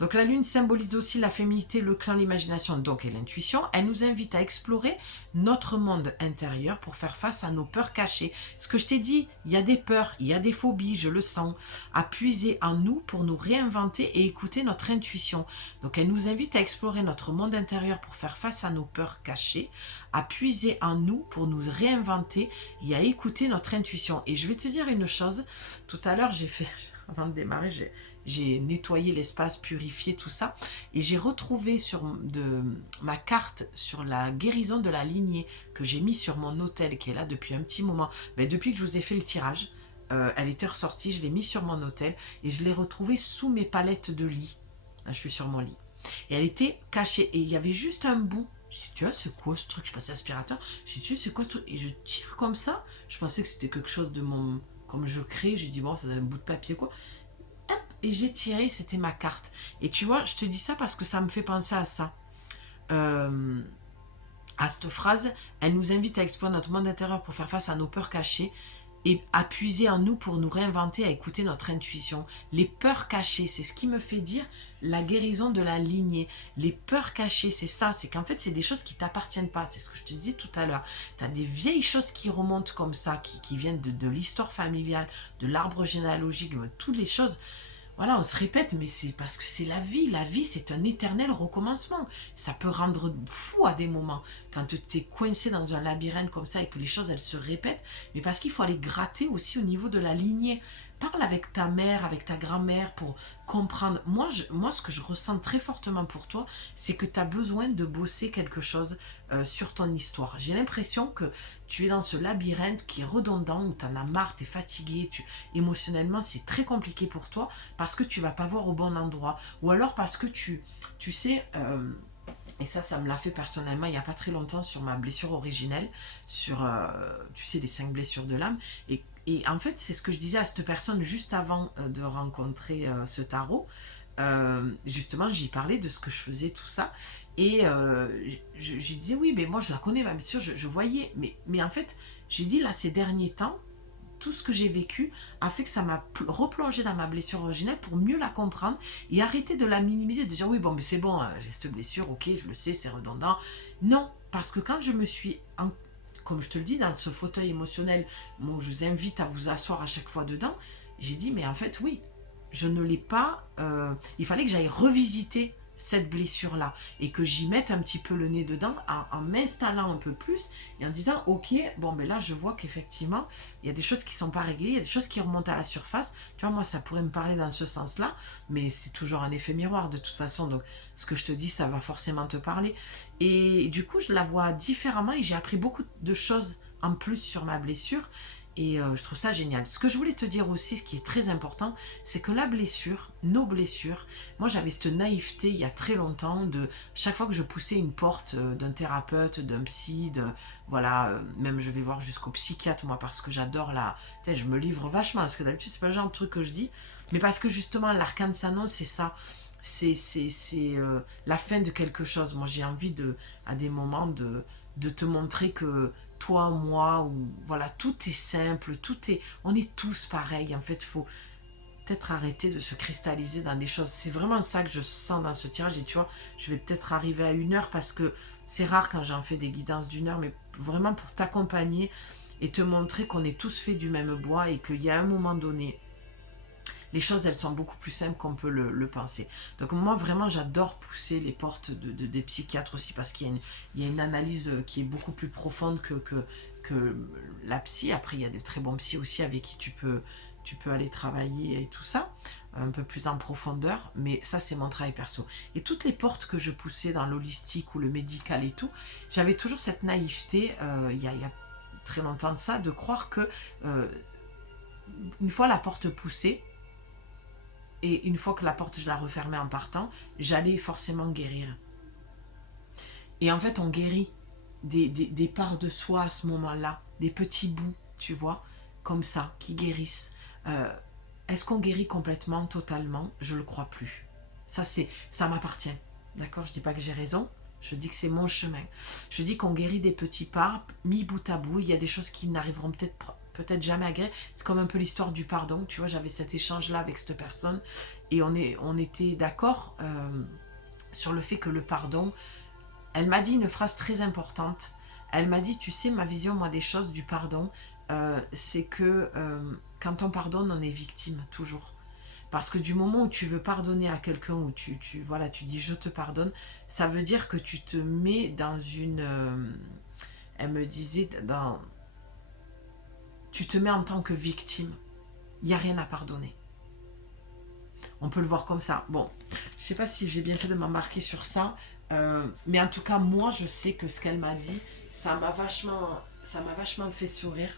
Donc la lune symbolise aussi la féminité, le clan, l'imagination donc et l'intuition. Elle nous invite à explorer notre monde intérieur pour faire face à nos peurs cachées. Ce que je t'ai dit, il y a des peurs, il y a des phobies, je le sens. À puiser en nous pour nous réinventer et écouter notre intuition. Donc elle nous invite à explorer notre monde intérieur pour faire face à nos peurs cachées, à puiser en nous pour nous réinventer et à écouter notre intuition. Et je vais te dire une chose, tout à l'heure avant de démarrer, j'ai nettoyé l'espace, purifié tout ça, et j'ai retrouvé ma carte sur la guérison de la lignée que j'ai mis sur mon autel, qui est là depuis un petit moment. Mais depuis que je vous ai fait le tirage, elle était ressortie, je l'ai mis sur mon autel, et je l'ai retrouvée sous mes palettes de lit. Là, je suis sur mon lit. Et elle était cachée, et il y avait juste un bout. Je dis, tu vois, c'est quoi ce truc? Je passais l'aspirateur, je dis, tu vois, c'est quoi ce truc? Et je tire comme ça, je pensais que c'était quelque chose de mon... Comme je crée, j'ai dit, bon, ça doit être un bout de papier, quoi. Et j'ai tiré, c'était ma carte. Et tu vois, je te dis ça parce que ça me fait penser à ça. À cette phrase, elle nous invite à explorer notre monde intérieur pour faire face à nos peurs cachées et à puiser en nous pour nous réinventer, à écouter notre intuition. Les peurs cachées, c'est ce qui me fait dire la guérison de la lignée. Les peurs cachées, c'est ça, c'est qu'en fait, c'est des choses qui ne t'appartiennent pas. C'est ce que je te disais tout à l'heure. Tu as des vieilles choses qui remontent comme ça, qui viennent de l'histoire familiale, de l'arbre généalogique, de toutes les choses. Voilà, on se répète, mais c'est parce que c'est la vie. La vie, c'est un éternel recommencement. Ça peut rendre fou à des moments. Quand tu es coincé dans un labyrinthe comme ça et que les choses, elles se répètent. Mais parce qu'il faut aller gratter aussi au niveau de la lignée. Parle avec ta mère, avec ta grand-mère pour comprendre. Moi, ce que je ressens très fortement pour toi, c'est que tu as besoin de bosser quelque chose sur ton histoire. J'ai l'impression que tu es dans ce labyrinthe qui est redondant, où tu en as marre, tu es fatigué, émotionnellement, c'est très compliqué pour toi parce que tu vas pas voir au bon endroit. Ou alors parce que tu sais... et ça me l'a fait personnellement il n'y a pas très longtemps sur ma blessure originelle, sur, tu sais, les 5 blessures de l'âme. Et Et en fait, c'est ce que je disais à cette personne juste avant de rencontrer ce tarot. Justement, j'y parlais de ce que je faisais, tout ça. Et je disais, oui, mais moi je la connais, bien sûr, je voyais. Mais en fait, j'ai dit, là, ces derniers temps, tout ce que j'ai vécu a fait que ça m'a replongé dans ma blessure originelle pour mieux la comprendre et arrêter de la minimiser, de dire, oui, bon, mais c'est bon, j'ai cette blessure, ok, je le sais, c'est redondant. Non, parce que quand je me suis comme je te le dis, dans ce fauteuil émotionnel, où je vous invite à vous asseoir à chaque fois dedans, j'ai dit, mais en fait, oui, je ne l'ai pas. Il fallait que j'aille revisiter cette blessure-là et que j'y mette un petit peu le nez dedans en m'installant un peu plus et en disant, ok, bon, ben là, je vois qu'effectivement, il y a des choses qui ne sont pas réglées, il y a des choses qui remontent à la surface. Tu vois, moi, ça pourrait me parler dans ce sens-là, mais c'est toujours un effet miroir de toute façon. Donc, ce que je te dis, ça va forcément te parler. Et du coup, je la vois différemment et j'ai appris beaucoup de choses en plus sur ma blessure. Et je trouve ça génial. Ce que je voulais te dire aussi, ce qui est très important, c'est que la blessure, nos blessures, moi j'avais cette naïveté il y a très longtemps de chaque fois que je poussais une porte d'un thérapeute, d'un psy, voilà, même je vais voir jusqu'au psychiatre moi parce que j'adore je me livre vachement parce que d'habitude c'est pas le genre de truc que je dis, mais parce que justement l'arcane s'annonce, c'est ça. C'est la fin de quelque chose. Moi, j'ai envie à des moments de te montrer que toi, moi, ou voilà, tout est simple, on est tous pareils. En fait, il faut peut-être arrêter de se cristalliser dans des choses. C'est vraiment ça que je sens dans ce tirage. Et tu vois, je vais peut-être arriver à 1 heure parce que c'est rare quand j'en fais des guidances d'1 heure, mais vraiment pour t'accompagner et te montrer qu'on est tous faits du même bois et qu'il y a un moment donné, les choses, elles sont beaucoup plus simples qu'on peut le penser. Donc moi, vraiment, j'adore pousser les portes des psychiatres aussi parce il y a une analyse qui est beaucoup plus profonde que la psy. Après, il y a des très bons psys aussi avec qui tu peux aller travailler et tout ça, un peu plus en profondeur, mais ça, c'est mon travail perso. Et toutes les portes que je poussais dans l'holistique ou le médical et tout, j'avais toujours cette naïveté, il y a très longtemps de ça, de croire que une fois la porte poussée, et une fois que la porte, je la refermais en partant, j'allais forcément guérir. Et en fait, on guérit des parts de soi à ce moment-là, des petits bouts, tu vois, comme ça, qui guérissent. Est-ce qu'on guérit complètement, totalement? Je ne le crois plus. Ça m'appartient. D'accord? Je ne dis pas que j'ai raison. Je dis que c'est mon chemin. Je dis qu'on guérit des petits pas, mis bout à bout. Il y a des choses qui n'arriveront peut-être jamais à guérir. C'est comme un peu l'histoire du pardon. Tu vois, j'avais cet échange-là avec cette personne et on était d'accord sur le fait que le pardon, elle m'a dit une phrase très importante. Elle m'a dit, tu sais, ma vision, moi, des choses, du pardon, c'est que quand on pardonne, on est victime, toujours. Parce que du moment où tu veux pardonner à quelqu'un, où voilà, tu dis je te pardonne, ça veut dire que tu te mets dans une... elle me disait, tu te mets en tant que victime. Il n'y a rien à pardonner. On peut le voir comme ça. Bon, je ne sais pas si j'ai bien fait de m'embarquer sur ça, mais en tout cas, moi, je sais que ce qu'elle m'a dit, ça m'a vachement fait sourire,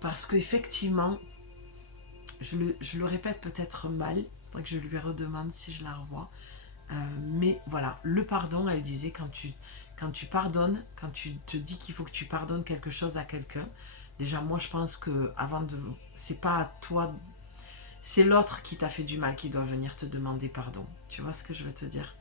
parce qu'effectivement, je le répète peut-être mal, il faudrait que je lui redemande si je la revois, mais voilà, le pardon, elle disait, quand tu pardonnes, quand tu te dis qu'il faut que tu pardonnes quelque chose à quelqu'un, déjà moi je pense que c'est pas à toi, c'est l'autre qui t'a fait du mal qui doit venir te demander pardon. Tu vois ce que je veux te dire?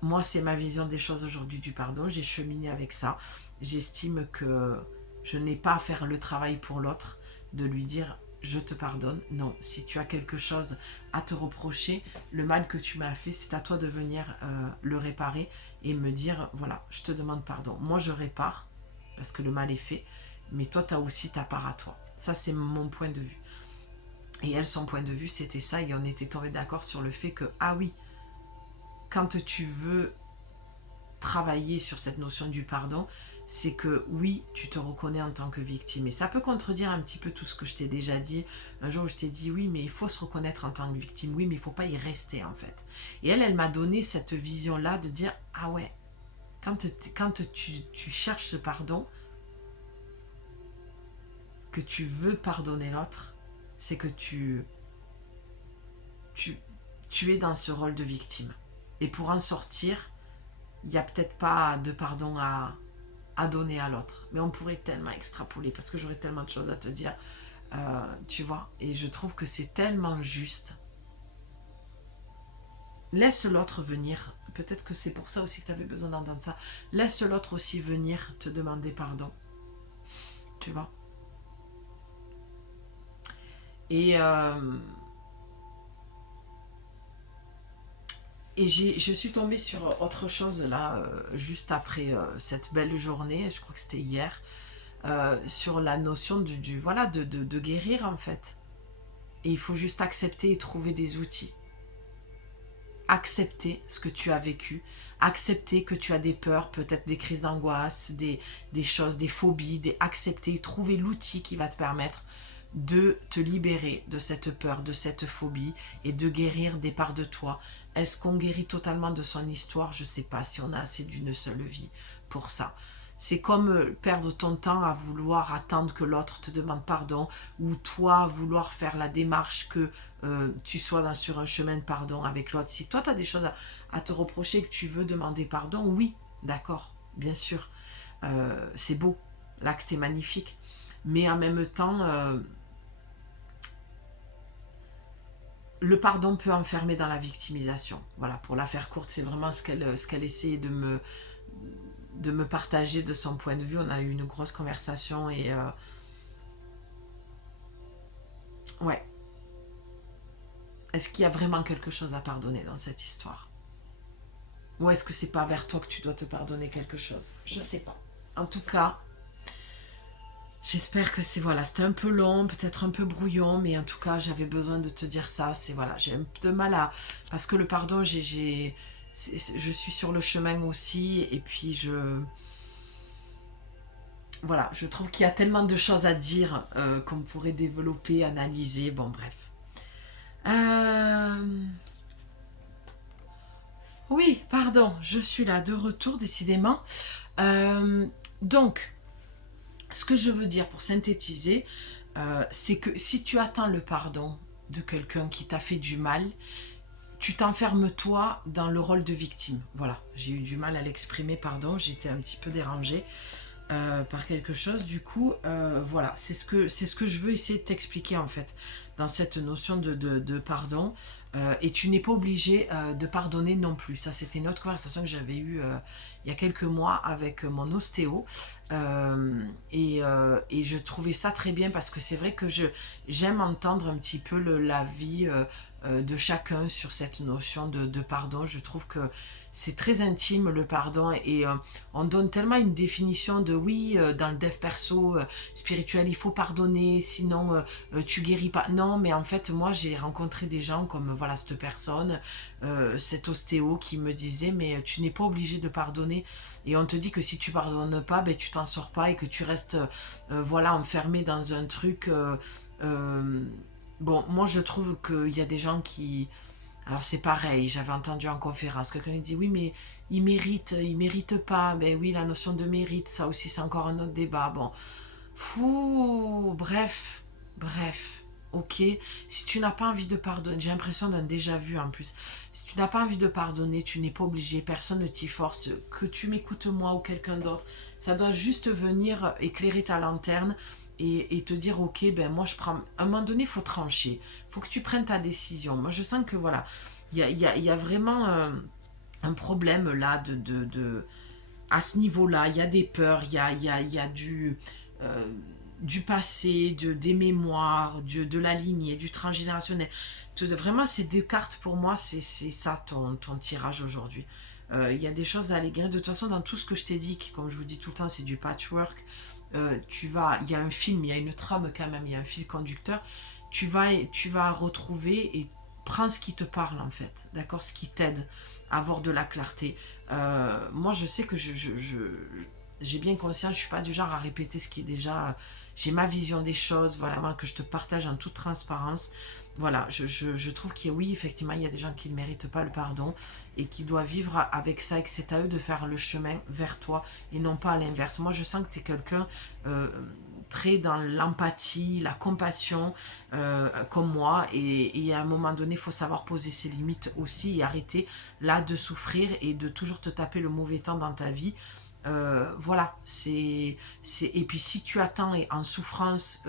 Moi, c'est ma vision des choses aujourd'hui du pardon. J'ai cheminé avec ça. J'estime que je n'ai pas à faire le travail pour l'autre, de lui dire je te pardonne. Non, si tu as quelque chose à te reprocher, le mal que tu m'as fait, c'est à toi de venir le réparer et me dire voilà, je te demande pardon. Moi, je répare parce que le mal est fait, mais toi, tu as aussi ta part à toi. Ça, c'est mon point de vue. Et elle, son point de vue, c'était ça, et on était tombés d'accord sur le fait que, ah oui, quand tu veux travailler sur cette notion du pardon, c'est que oui, tu te reconnais en tant que victime. Et ça peut contredire un petit peu tout ce que je t'ai déjà dit. Un jour, je t'ai dit, oui, mais il faut se reconnaître en tant que victime. Oui, mais il ne faut pas y rester, en fait. Et elle m'a donné cette vision-là de dire, ah ouais, quand tu cherches ce pardon, que tu veux pardonner l'autre, c'est que tu es dans ce rôle de victime. Et pour en sortir, il n'y a peut-être pas de pardon à donner à l'autre. Mais on pourrait tellement extrapoler, parce que j'aurais tellement de choses à te dire. Tu vois, et je trouve que c'est tellement juste. Laisse l'autre venir. Peut-être que c'est pour ça aussi que tu avais besoin d'entendre ça. Laisse l'autre aussi venir te demander pardon. Tu vois. Et, je suis tombée sur autre chose là, juste après cette belle journée, je crois que c'était hier, sur la notion voilà, de guérir en fait. Et il faut juste accepter et trouver des outils. Accepter ce que tu as vécu, accepter que tu as des peurs, peut-être des crises d'angoisse, des choses, des phobies, accepter, trouver l'outil qui va te permettre de te libérer de cette peur, de cette phobie et de guérir des parts de toi. Est-ce qu'on guérit totalement de son histoire? Je ne sais pas si on a assez d'une seule vie pour ça. C'est comme perdre ton temps à vouloir attendre que l'autre te demande pardon ou toi vouloir faire la démarche que tu sois sur un chemin de pardon avec l'autre. Si toi tu as des choses à te reprocher, que tu veux demander pardon, oui, d'accord, bien sûr. C'est beau, l'acte est magnifique. Mais en même temps, le pardon peut enfermer dans la victimisation. Voilà, pour la faire courte, c'est vraiment ce qu'elle essayait de me partager de son point de vue. On a eu une grosse conversation et ouais. Est-ce qu'il y a vraiment quelque chose à pardonner dans cette histoire? Ou est-ce que c'est pas vers toi que tu dois te pardonner quelque chose? Je sais pas. En tout cas, j'espère que c'était un peu long, peut-être un peu brouillon, mais en tout cas, j'avais besoin de te dire ça. J'ai un peu de mal à... Parce que le pardon, je suis sur le chemin aussi, et puis voilà, je trouve qu'il y a tellement de choses à dire qu'on pourrait développer, analyser, bon bref. Oui, pardon, je suis là, de retour décidément. Donc, ce que je veux dire pour synthétiser, c'est que si tu attends le pardon de quelqu'un qui t'a fait du mal, tu t'enfermes toi dans le rôle de victime. Voilà, j'ai eu du mal à l'exprimer, pardon, j'étais un petit peu dérangée par quelque chose. Du coup, voilà, c'est ce que je veux essayer de t'expliquer en fait dans cette notion de pardon. Et tu n'es pas obligé de pardonner non plus. Ça, c'était une autre conversation que j'avais eue il y a quelques mois avec mon ostéo. Et je trouvais ça très bien parce que c'est vrai que j'aime entendre un petit peu l'avis de chacun sur cette notion de pardon. Je trouve que c'est très intime le pardon et on donne tellement une définition de oui, dans le dev perso spirituel, il faut pardonner, sinon tu guéris pas. Non, mais en fait, moi j'ai rencontré des gens comme voilà cette personne, cet ostéo qui me disait mais tu n'es pas obligé de pardonner. Et on te dit que si tu pardonnes pas, ben, tu t'en sors pas et que tu restes voilà, enfermé dans un truc. Bon, moi je trouve qu'il y a des gens qui... Alors c'est pareil, j'avais entendu en conférence, quelqu'un qui dit oui mais il mérite pas. Ben oui, la notion de mérite, ça aussi c'est encore un autre débat. Bon, fou, bref, ok. Si tu n'as pas envie de pardonner, j'ai l'impression d'un déjà vu en plus. Si tu n'as pas envie de pardonner, tu n'es pas obligé, personne ne t'y force. Que tu m'écoutes moi ou quelqu'un d'autre, ça doit juste venir éclairer ta lanterne et te dire ok, ben moi je prends. À un moment donné, il faut trancher, il faut que tu prennes ta décision. Moi je sens que voilà, il y a vraiment un problème là à ce niveau-là. Il y a des peurs, il y a du passé, des mémoires, de la lignée, du transgénérationnel. Vraiment, ces deux cartes, pour moi, c'est ça ton tirage aujourd'hui. Il y a des choses à aller guérir. De toute façon, dans tout ce que je t'ai dit, qui, comme je vous dis tout le temps, c'est du patchwork, il y a un film, il y a une trame quand même, il y a un fil conducteur. Tu vas retrouver et prends ce qui te parle en fait, d'accord, ce qui t'aide à avoir de la clarté. Moi, je sais que j'ai bien conscience, je suis pas du genre à répéter ce qui est déjà... J'ai ma vision des choses, voilà, moi, que je te partage en toute transparence. Voilà, je trouve qu'il y a, oui, effectivement, il y a des gens qui ne méritent pas le pardon et qui doivent vivre avec ça et que c'est à eux de faire le chemin vers toi et non pas à l'inverse. Moi, je sens que tu es quelqu'un très dans l'empathie, la compassion, comme moi. Et à un moment donné, il faut savoir poser ses limites aussi et arrêter là de souffrir et de toujours te taper le mauvais temps dans ta vie. Voilà, et puis si tu attends et en souffrance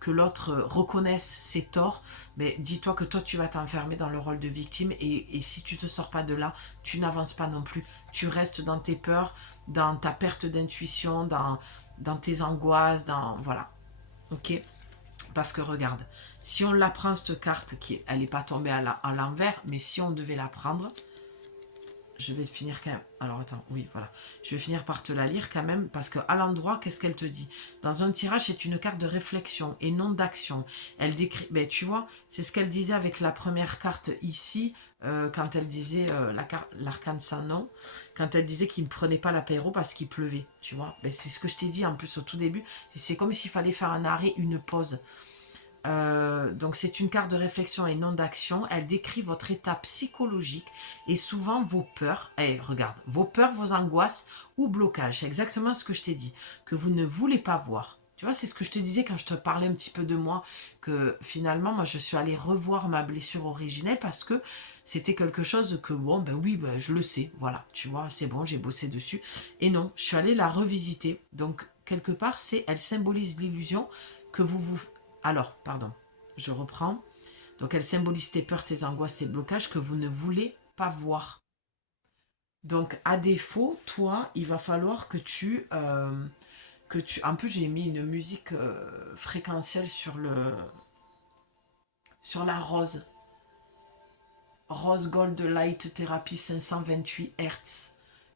que l'autre reconnaisse ses torts, mais dis-toi que toi tu vas t'enfermer dans le rôle de victime et si tu te sors pas de là, tu n'avances pas non plus. Tu restes dans tes peurs, dans ta perte d'intuition, dans tes angoisses, voilà. Ok. Parce que regarde, si on la prend cette carte, elle n'est pas tombée à l'envers, mais si on devait la prendre, je vais finir quand même. Alors attends, oui, voilà. Je vais finir par te la lire quand même, parce qu'à l'endroit, qu'est-ce qu'elle te dit? Dans un tirage, c'est une carte de réflexion et non d'action. Elle décrit, ben, tu vois, c'est ce qu'elle disait avec la première carte ici, quand elle disait l'arcane sans nom, quand elle disait qu'il ne prenait pas l'apéro parce qu'il pleuvait, tu vois. Ben, c'est ce que je t'ai dit en plus au tout début. C'est comme s'il fallait faire un arrêt, une pause. Donc c'est une carte de réflexion et non d'action. Elle décrit votre état psychologique et souvent vos peurs. Regarde, vos peurs, vos angoisses ou blocages. C'est exactement ce que je t'ai dit, que vous ne voulez pas voir. Tu vois, c'est ce que je te disais quand je te parlais un petit peu de moi, que finalement, moi, je suis allée revoir ma blessure originelle parce que c'était quelque chose que, bon, ben oui, ben, je le sais, voilà, tu vois, c'est bon, j'ai bossé dessus. Et non, je suis allée la revisiter. Donc, quelque part, elle symbolise l'illusion que vous alors, pardon, je reprends. Donc, elle symbolise tes peurs, tes angoisses, tes blocages que vous ne voulez pas voir. Donc, à défaut, toi, il va falloir que tu... en plus, j'ai mis une musique fréquentielle sur la rose. Rose Gold Light Therapy 528 Hz.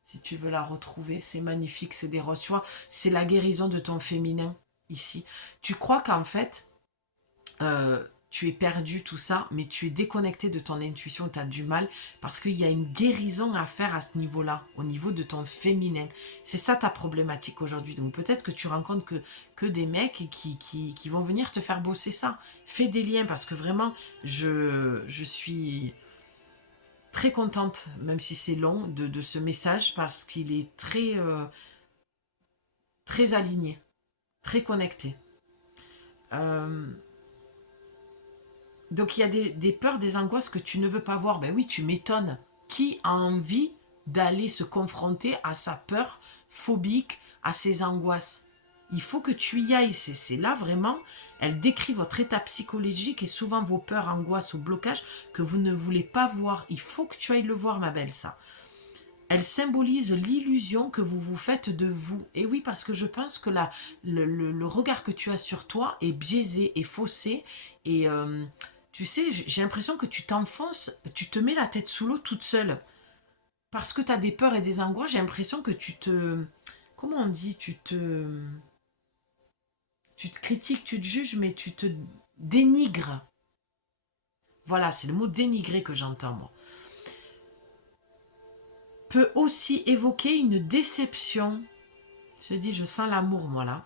Si tu veux la retrouver, c'est magnifique, c'est des roses. Tu vois, c'est la guérison de ton féminin ici. Tu crois qu'en fait, tu es perdu, tout ça, mais tu es déconnecté de ton intuition, tu as du mal, parce qu'il y a une guérison à faire à ce niveau-là, au niveau de ton féminin. C'est ça ta problématique aujourd'hui. Donc peut-être que tu rencontres que des mecs qui vont venir te faire bosser ça. Fais des liens, parce que vraiment, je suis très contente, même si c'est long, de ce message, parce qu'il est très aligné, très connecté. Donc il y a des peurs, des angoisses que tu ne veux pas voir. Ben oui, tu m'étonnes. Qui a envie d'aller se confronter à sa peur phobique, à ses angoisses? Il faut que tu y ailles. C'est là vraiment, elle décrit votre état psychologique et souvent vos peurs, angoisses ou blocages que vous ne voulez pas voir. Il faut que tu ailles le voir, ma belle, ça. Elle symbolise l'illusion que vous vous faites de vous. Et oui, parce que je pense que le regard que tu as sur toi est biaisé, est faussé. Et tu sais, j'ai l'impression que tu t'enfonces, tu te mets la tête sous l'eau toute seule. Parce que tu as des peurs et des angoisses, j'ai l'impression que tu te... Comment on dit? Tu te critiques, tu te juges, mais tu te dénigres. Voilà, c'est le mot dénigrer que j'entends, moi. Peut aussi évoquer une déception. Je dis, je sens l'amour, moi, là.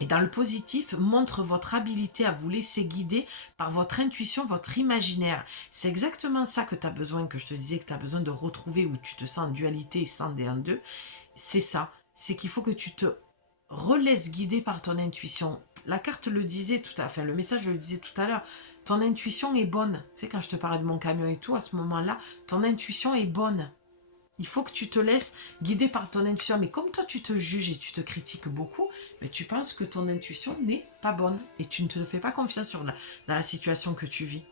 Et dans le positif, montre votre habilité à vous laisser guider par votre intuition, votre imaginaire. C'est exactement ça que tu as besoin, que je te disais que tu as besoin de retrouver, où tu te sens en dualité et scindé en deux. C'est ça. C'est qu'il faut que tu te relaisses guider par ton intuition. La carte le disait tout à fait, le message le disait tout à l'heure. Ton intuition est bonne. Tu sais, quand je te parlais de mon camion et tout, à ce moment-là, ton intuition est bonne. Il faut que tu te laisses guider par ton intuition. Mais comme toi, tu te juges et tu te critiques beaucoup, mais tu penses que ton intuition n'est pas bonne. Et tu ne te fais pas confiance dans la situation que tu vis.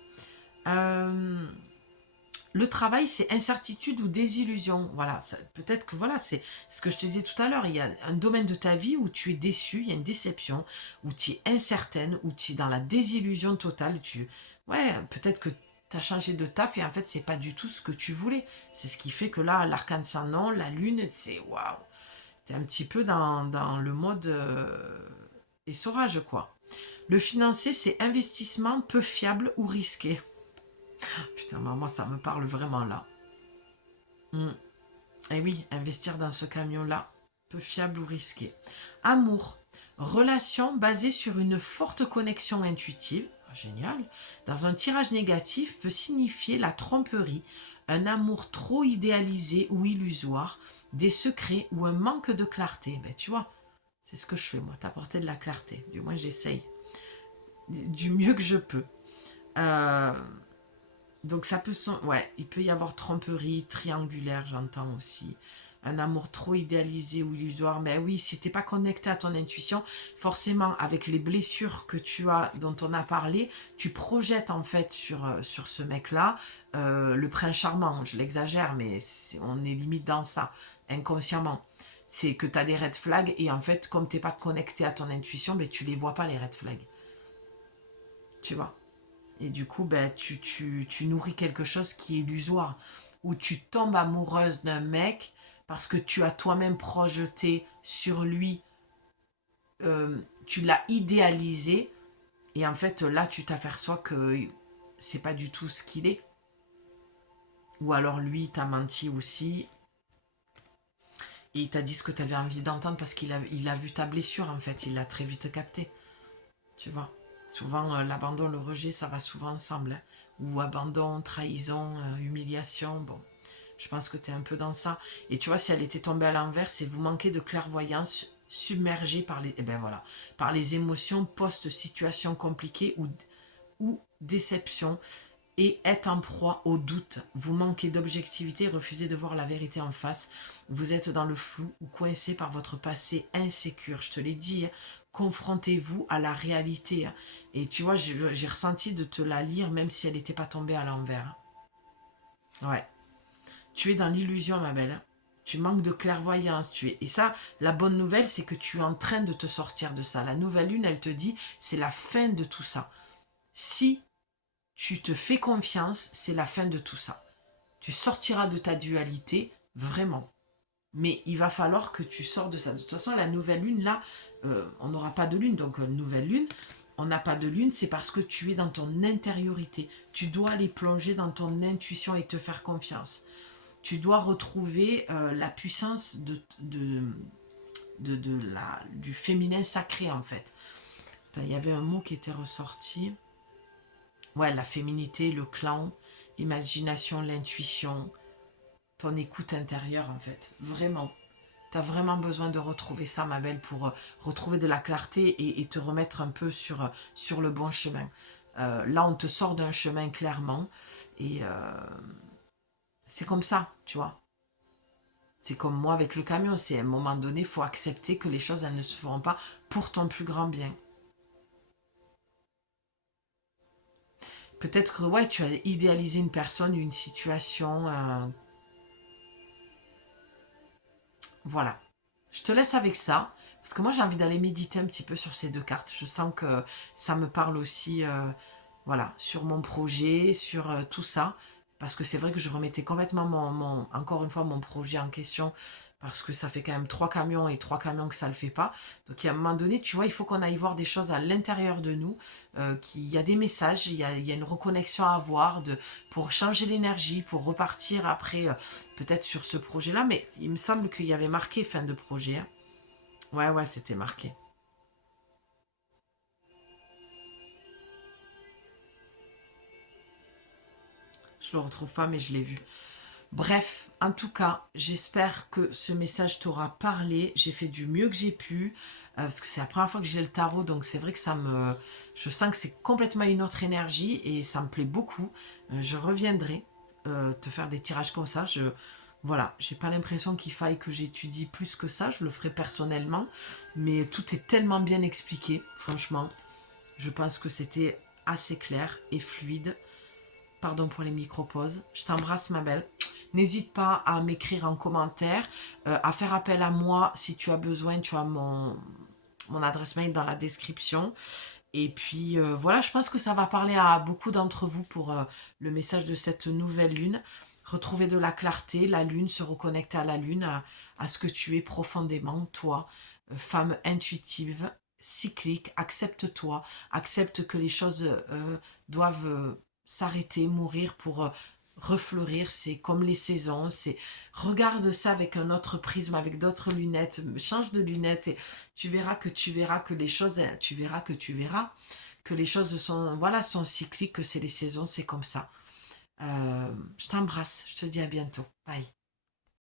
Le travail, c'est incertitude ou désillusion. Voilà, peut-être que voilà, c'est ce que je te disais tout à l'heure. Il y a un domaine de ta vie où tu es déçu, il y a une déception, où tu es incertaine, où tu es dans la désillusion totale. Ouais, peut-être que tu as changé de taf et en fait, c'est pas du tout ce que tu voulais. C'est ce qui fait que là, l'arcane sans nom, la lune, c'est waouh. Tu es un petit peu dans le mode essorage, quoi. Le financier, c'est investissement peu fiable ou risqué. Putain, maman, ça me parle vraiment là. Et oui, investir dans ce camion-là, peu fiable ou risqué. Amour, relation basée sur une forte connexion intuitive, génial, dans un tirage négatif peut signifier la tromperie, un amour trop idéalisé ou illusoire, des secrets ou un manque de clarté. Ben, tu vois, c'est ce que je fais moi, t'apporter de la clarté. Du moins, j'essaye du mieux que je peux. Donc ça peut... Ouais, il peut y avoir tromperie, triangulaire, j'entends aussi. un amour trop idéalisé ou illusoire. Mais oui, si tu n'es pas connecté à ton intuition, forcément, avec les blessures que tu as, dont on a parlé, tu projettes en fait sur ce mec-là le prince charmant. Je l'exagère, mais on est limite dans ça, inconsciemment. C'est que tu as des red flags et en fait, comme tu n'es pas connecté à ton intuition, ben, tu les vois pas, les red flags. Tu vois. Et du coup, ben, tu nourris quelque chose qui est illusoire. Ou tu tombes amoureuse d'un mec parce que tu as toi-même projeté sur lui, tu l'as idéalisé, et en fait, là, tu t'aperçois que c'est pas du tout ce qu'il est. Ou alors lui, t'a menti aussi, et il t'a dit ce que tu avais envie d'entendre parce il a vu ta blessure, en fait. Il l'a très vite capté. Tu vois. Souvent, l'abandon, le rejet, ça va souvent ensemble. Hein. Ou abandon, trahison, humiliation, bon. Je pense que tu es un peu dans ça. Et tu vois, si elle était tombée à l'envers, c'est vous manquez de clairvoyance, submergé par les, ben voilà, par les émotions post-situation compliquée ou déception, et êtes en proie au doute. Vous manquez d'objectivité, refusez de voir la vérité en face. Vous êtes dans le flou ou coincé par votre passé insécure. Je te l'ai dit, hein, confrontez-vous à la réalité. Hein. Et tu vois, j'ai ressenti de te la lire même si elle n'était pas tombée à l'envers. Hein. Ouais. Tu es dans l'illusion, ma belle. Hein. Tu manques de clairvoyance. Et ça, la bonne nouvelle, c'est que tu es en train de te sortir de ça. La nouvelle lune, elle te dit, c'est la fin de tout ça. Si tu te fais confiance, c'est la fin de tout ça. Tu sortiras de ta dualité, vraiment. Mais il va falloir que tu sors de ça. De toute façon, la nouvelle lune, là, on n'aura pas de lune. Donc, nouvelle lune, on n'a pas de lune, c'est parce que tu es dans ton intériorité. Tu dois aller plonger dans ton intuition et te faire confiance. Tu dois retrouver la puissance du féminin sacré, en fait. Il y avait un mot qui était ressorti. Ouais, la féminité, le clan, l'imagination, l'intuition, ton écoute intérieure en fait. Vraiment. Tu as vraiment besoin de retrouver ça, ma belle, pour retrouver de la clarté et te remettre un peu sur le bon chemin. Là, on te sort d'un chemin clairement et c'est comme ça, tu vois. C'est comme moi avec le camion, c'est à un moment donné, il faut accepter que les choses, elles ne se feront pas pour ton plus grand bien. Peut-être que ouais, tu as idéalisé une personne, une situation, voilà. Je te laisse avec ça, parce que moi j'ai envie d'aller méditer un petit peu sur ces deux cartes. Je sens que ça me parle aussi, voilà, sur mon projet, sur tout ça. Parce que c'est vrai que je remettais complètement encore une fois, mon projet en question. Parce que ça fait quand même 3 camions et 3 camions que ça ne le fait pas. Donc à un moment donné, tu vois, il faut qu'on aille voir des choses à l'intérieur de nous. Qu'il y a des messages, il y a une reconnexion à avoir pour changer l'énergie, pour repartir après peut-être sur ce projet-là. Mais il me semble qu'il y avait marqué fin de projet. Hein. Ouais, ouais, c'était marqué. Je le retrouve pas, mais je l'ai vu. Bref, en tout cas, j'espère que ce message t'aura parlé. J'ai fait du mieux que j'ai pu, parce que c'est la première fois que j'ai le tarot, donc c'est vrai que je sens que c'est complètement une autre énergie et ça me plaît beaucoup. Je reviendrai te faire des tirages comme ça. Voilà, j'ai pas l'impression qu'il faille que j'étudie plus que ça. Je le ferai personnellement, mais tout est tellement bien expliqué, franchement. Je pense que c'était assez clair et fluide. Pardon pour les micro-pauses. Je t'embrasse, ma belle. N'hésite pas à m'écrire en commentaire, à faire appel à moi si tu as besoin. Tu as mon adresse mail dans la description. Et puis voilà, je pense que ça va parler à beaucoup d'entre vous pour le message de cette nouvelle lune. Retrouver de la clarté, la lune, se reconnecter à la lune, à ce que tu es profondément, toi, femme intuitive, cyclique. Accepte-toi, accepte que les choses doivent s'arrêter, mourir pour refleurir. C'est comme les saisons. Regarde ça avec un autre prisme, avec d'autres lunettes. Change de lunettes et tu verras que les choses, tu verras que les choses sont, voilà, sont cycliques, que c'est les saisons, c'est comme ça. Je t'embrasse, je te dis à bientôt. Bye.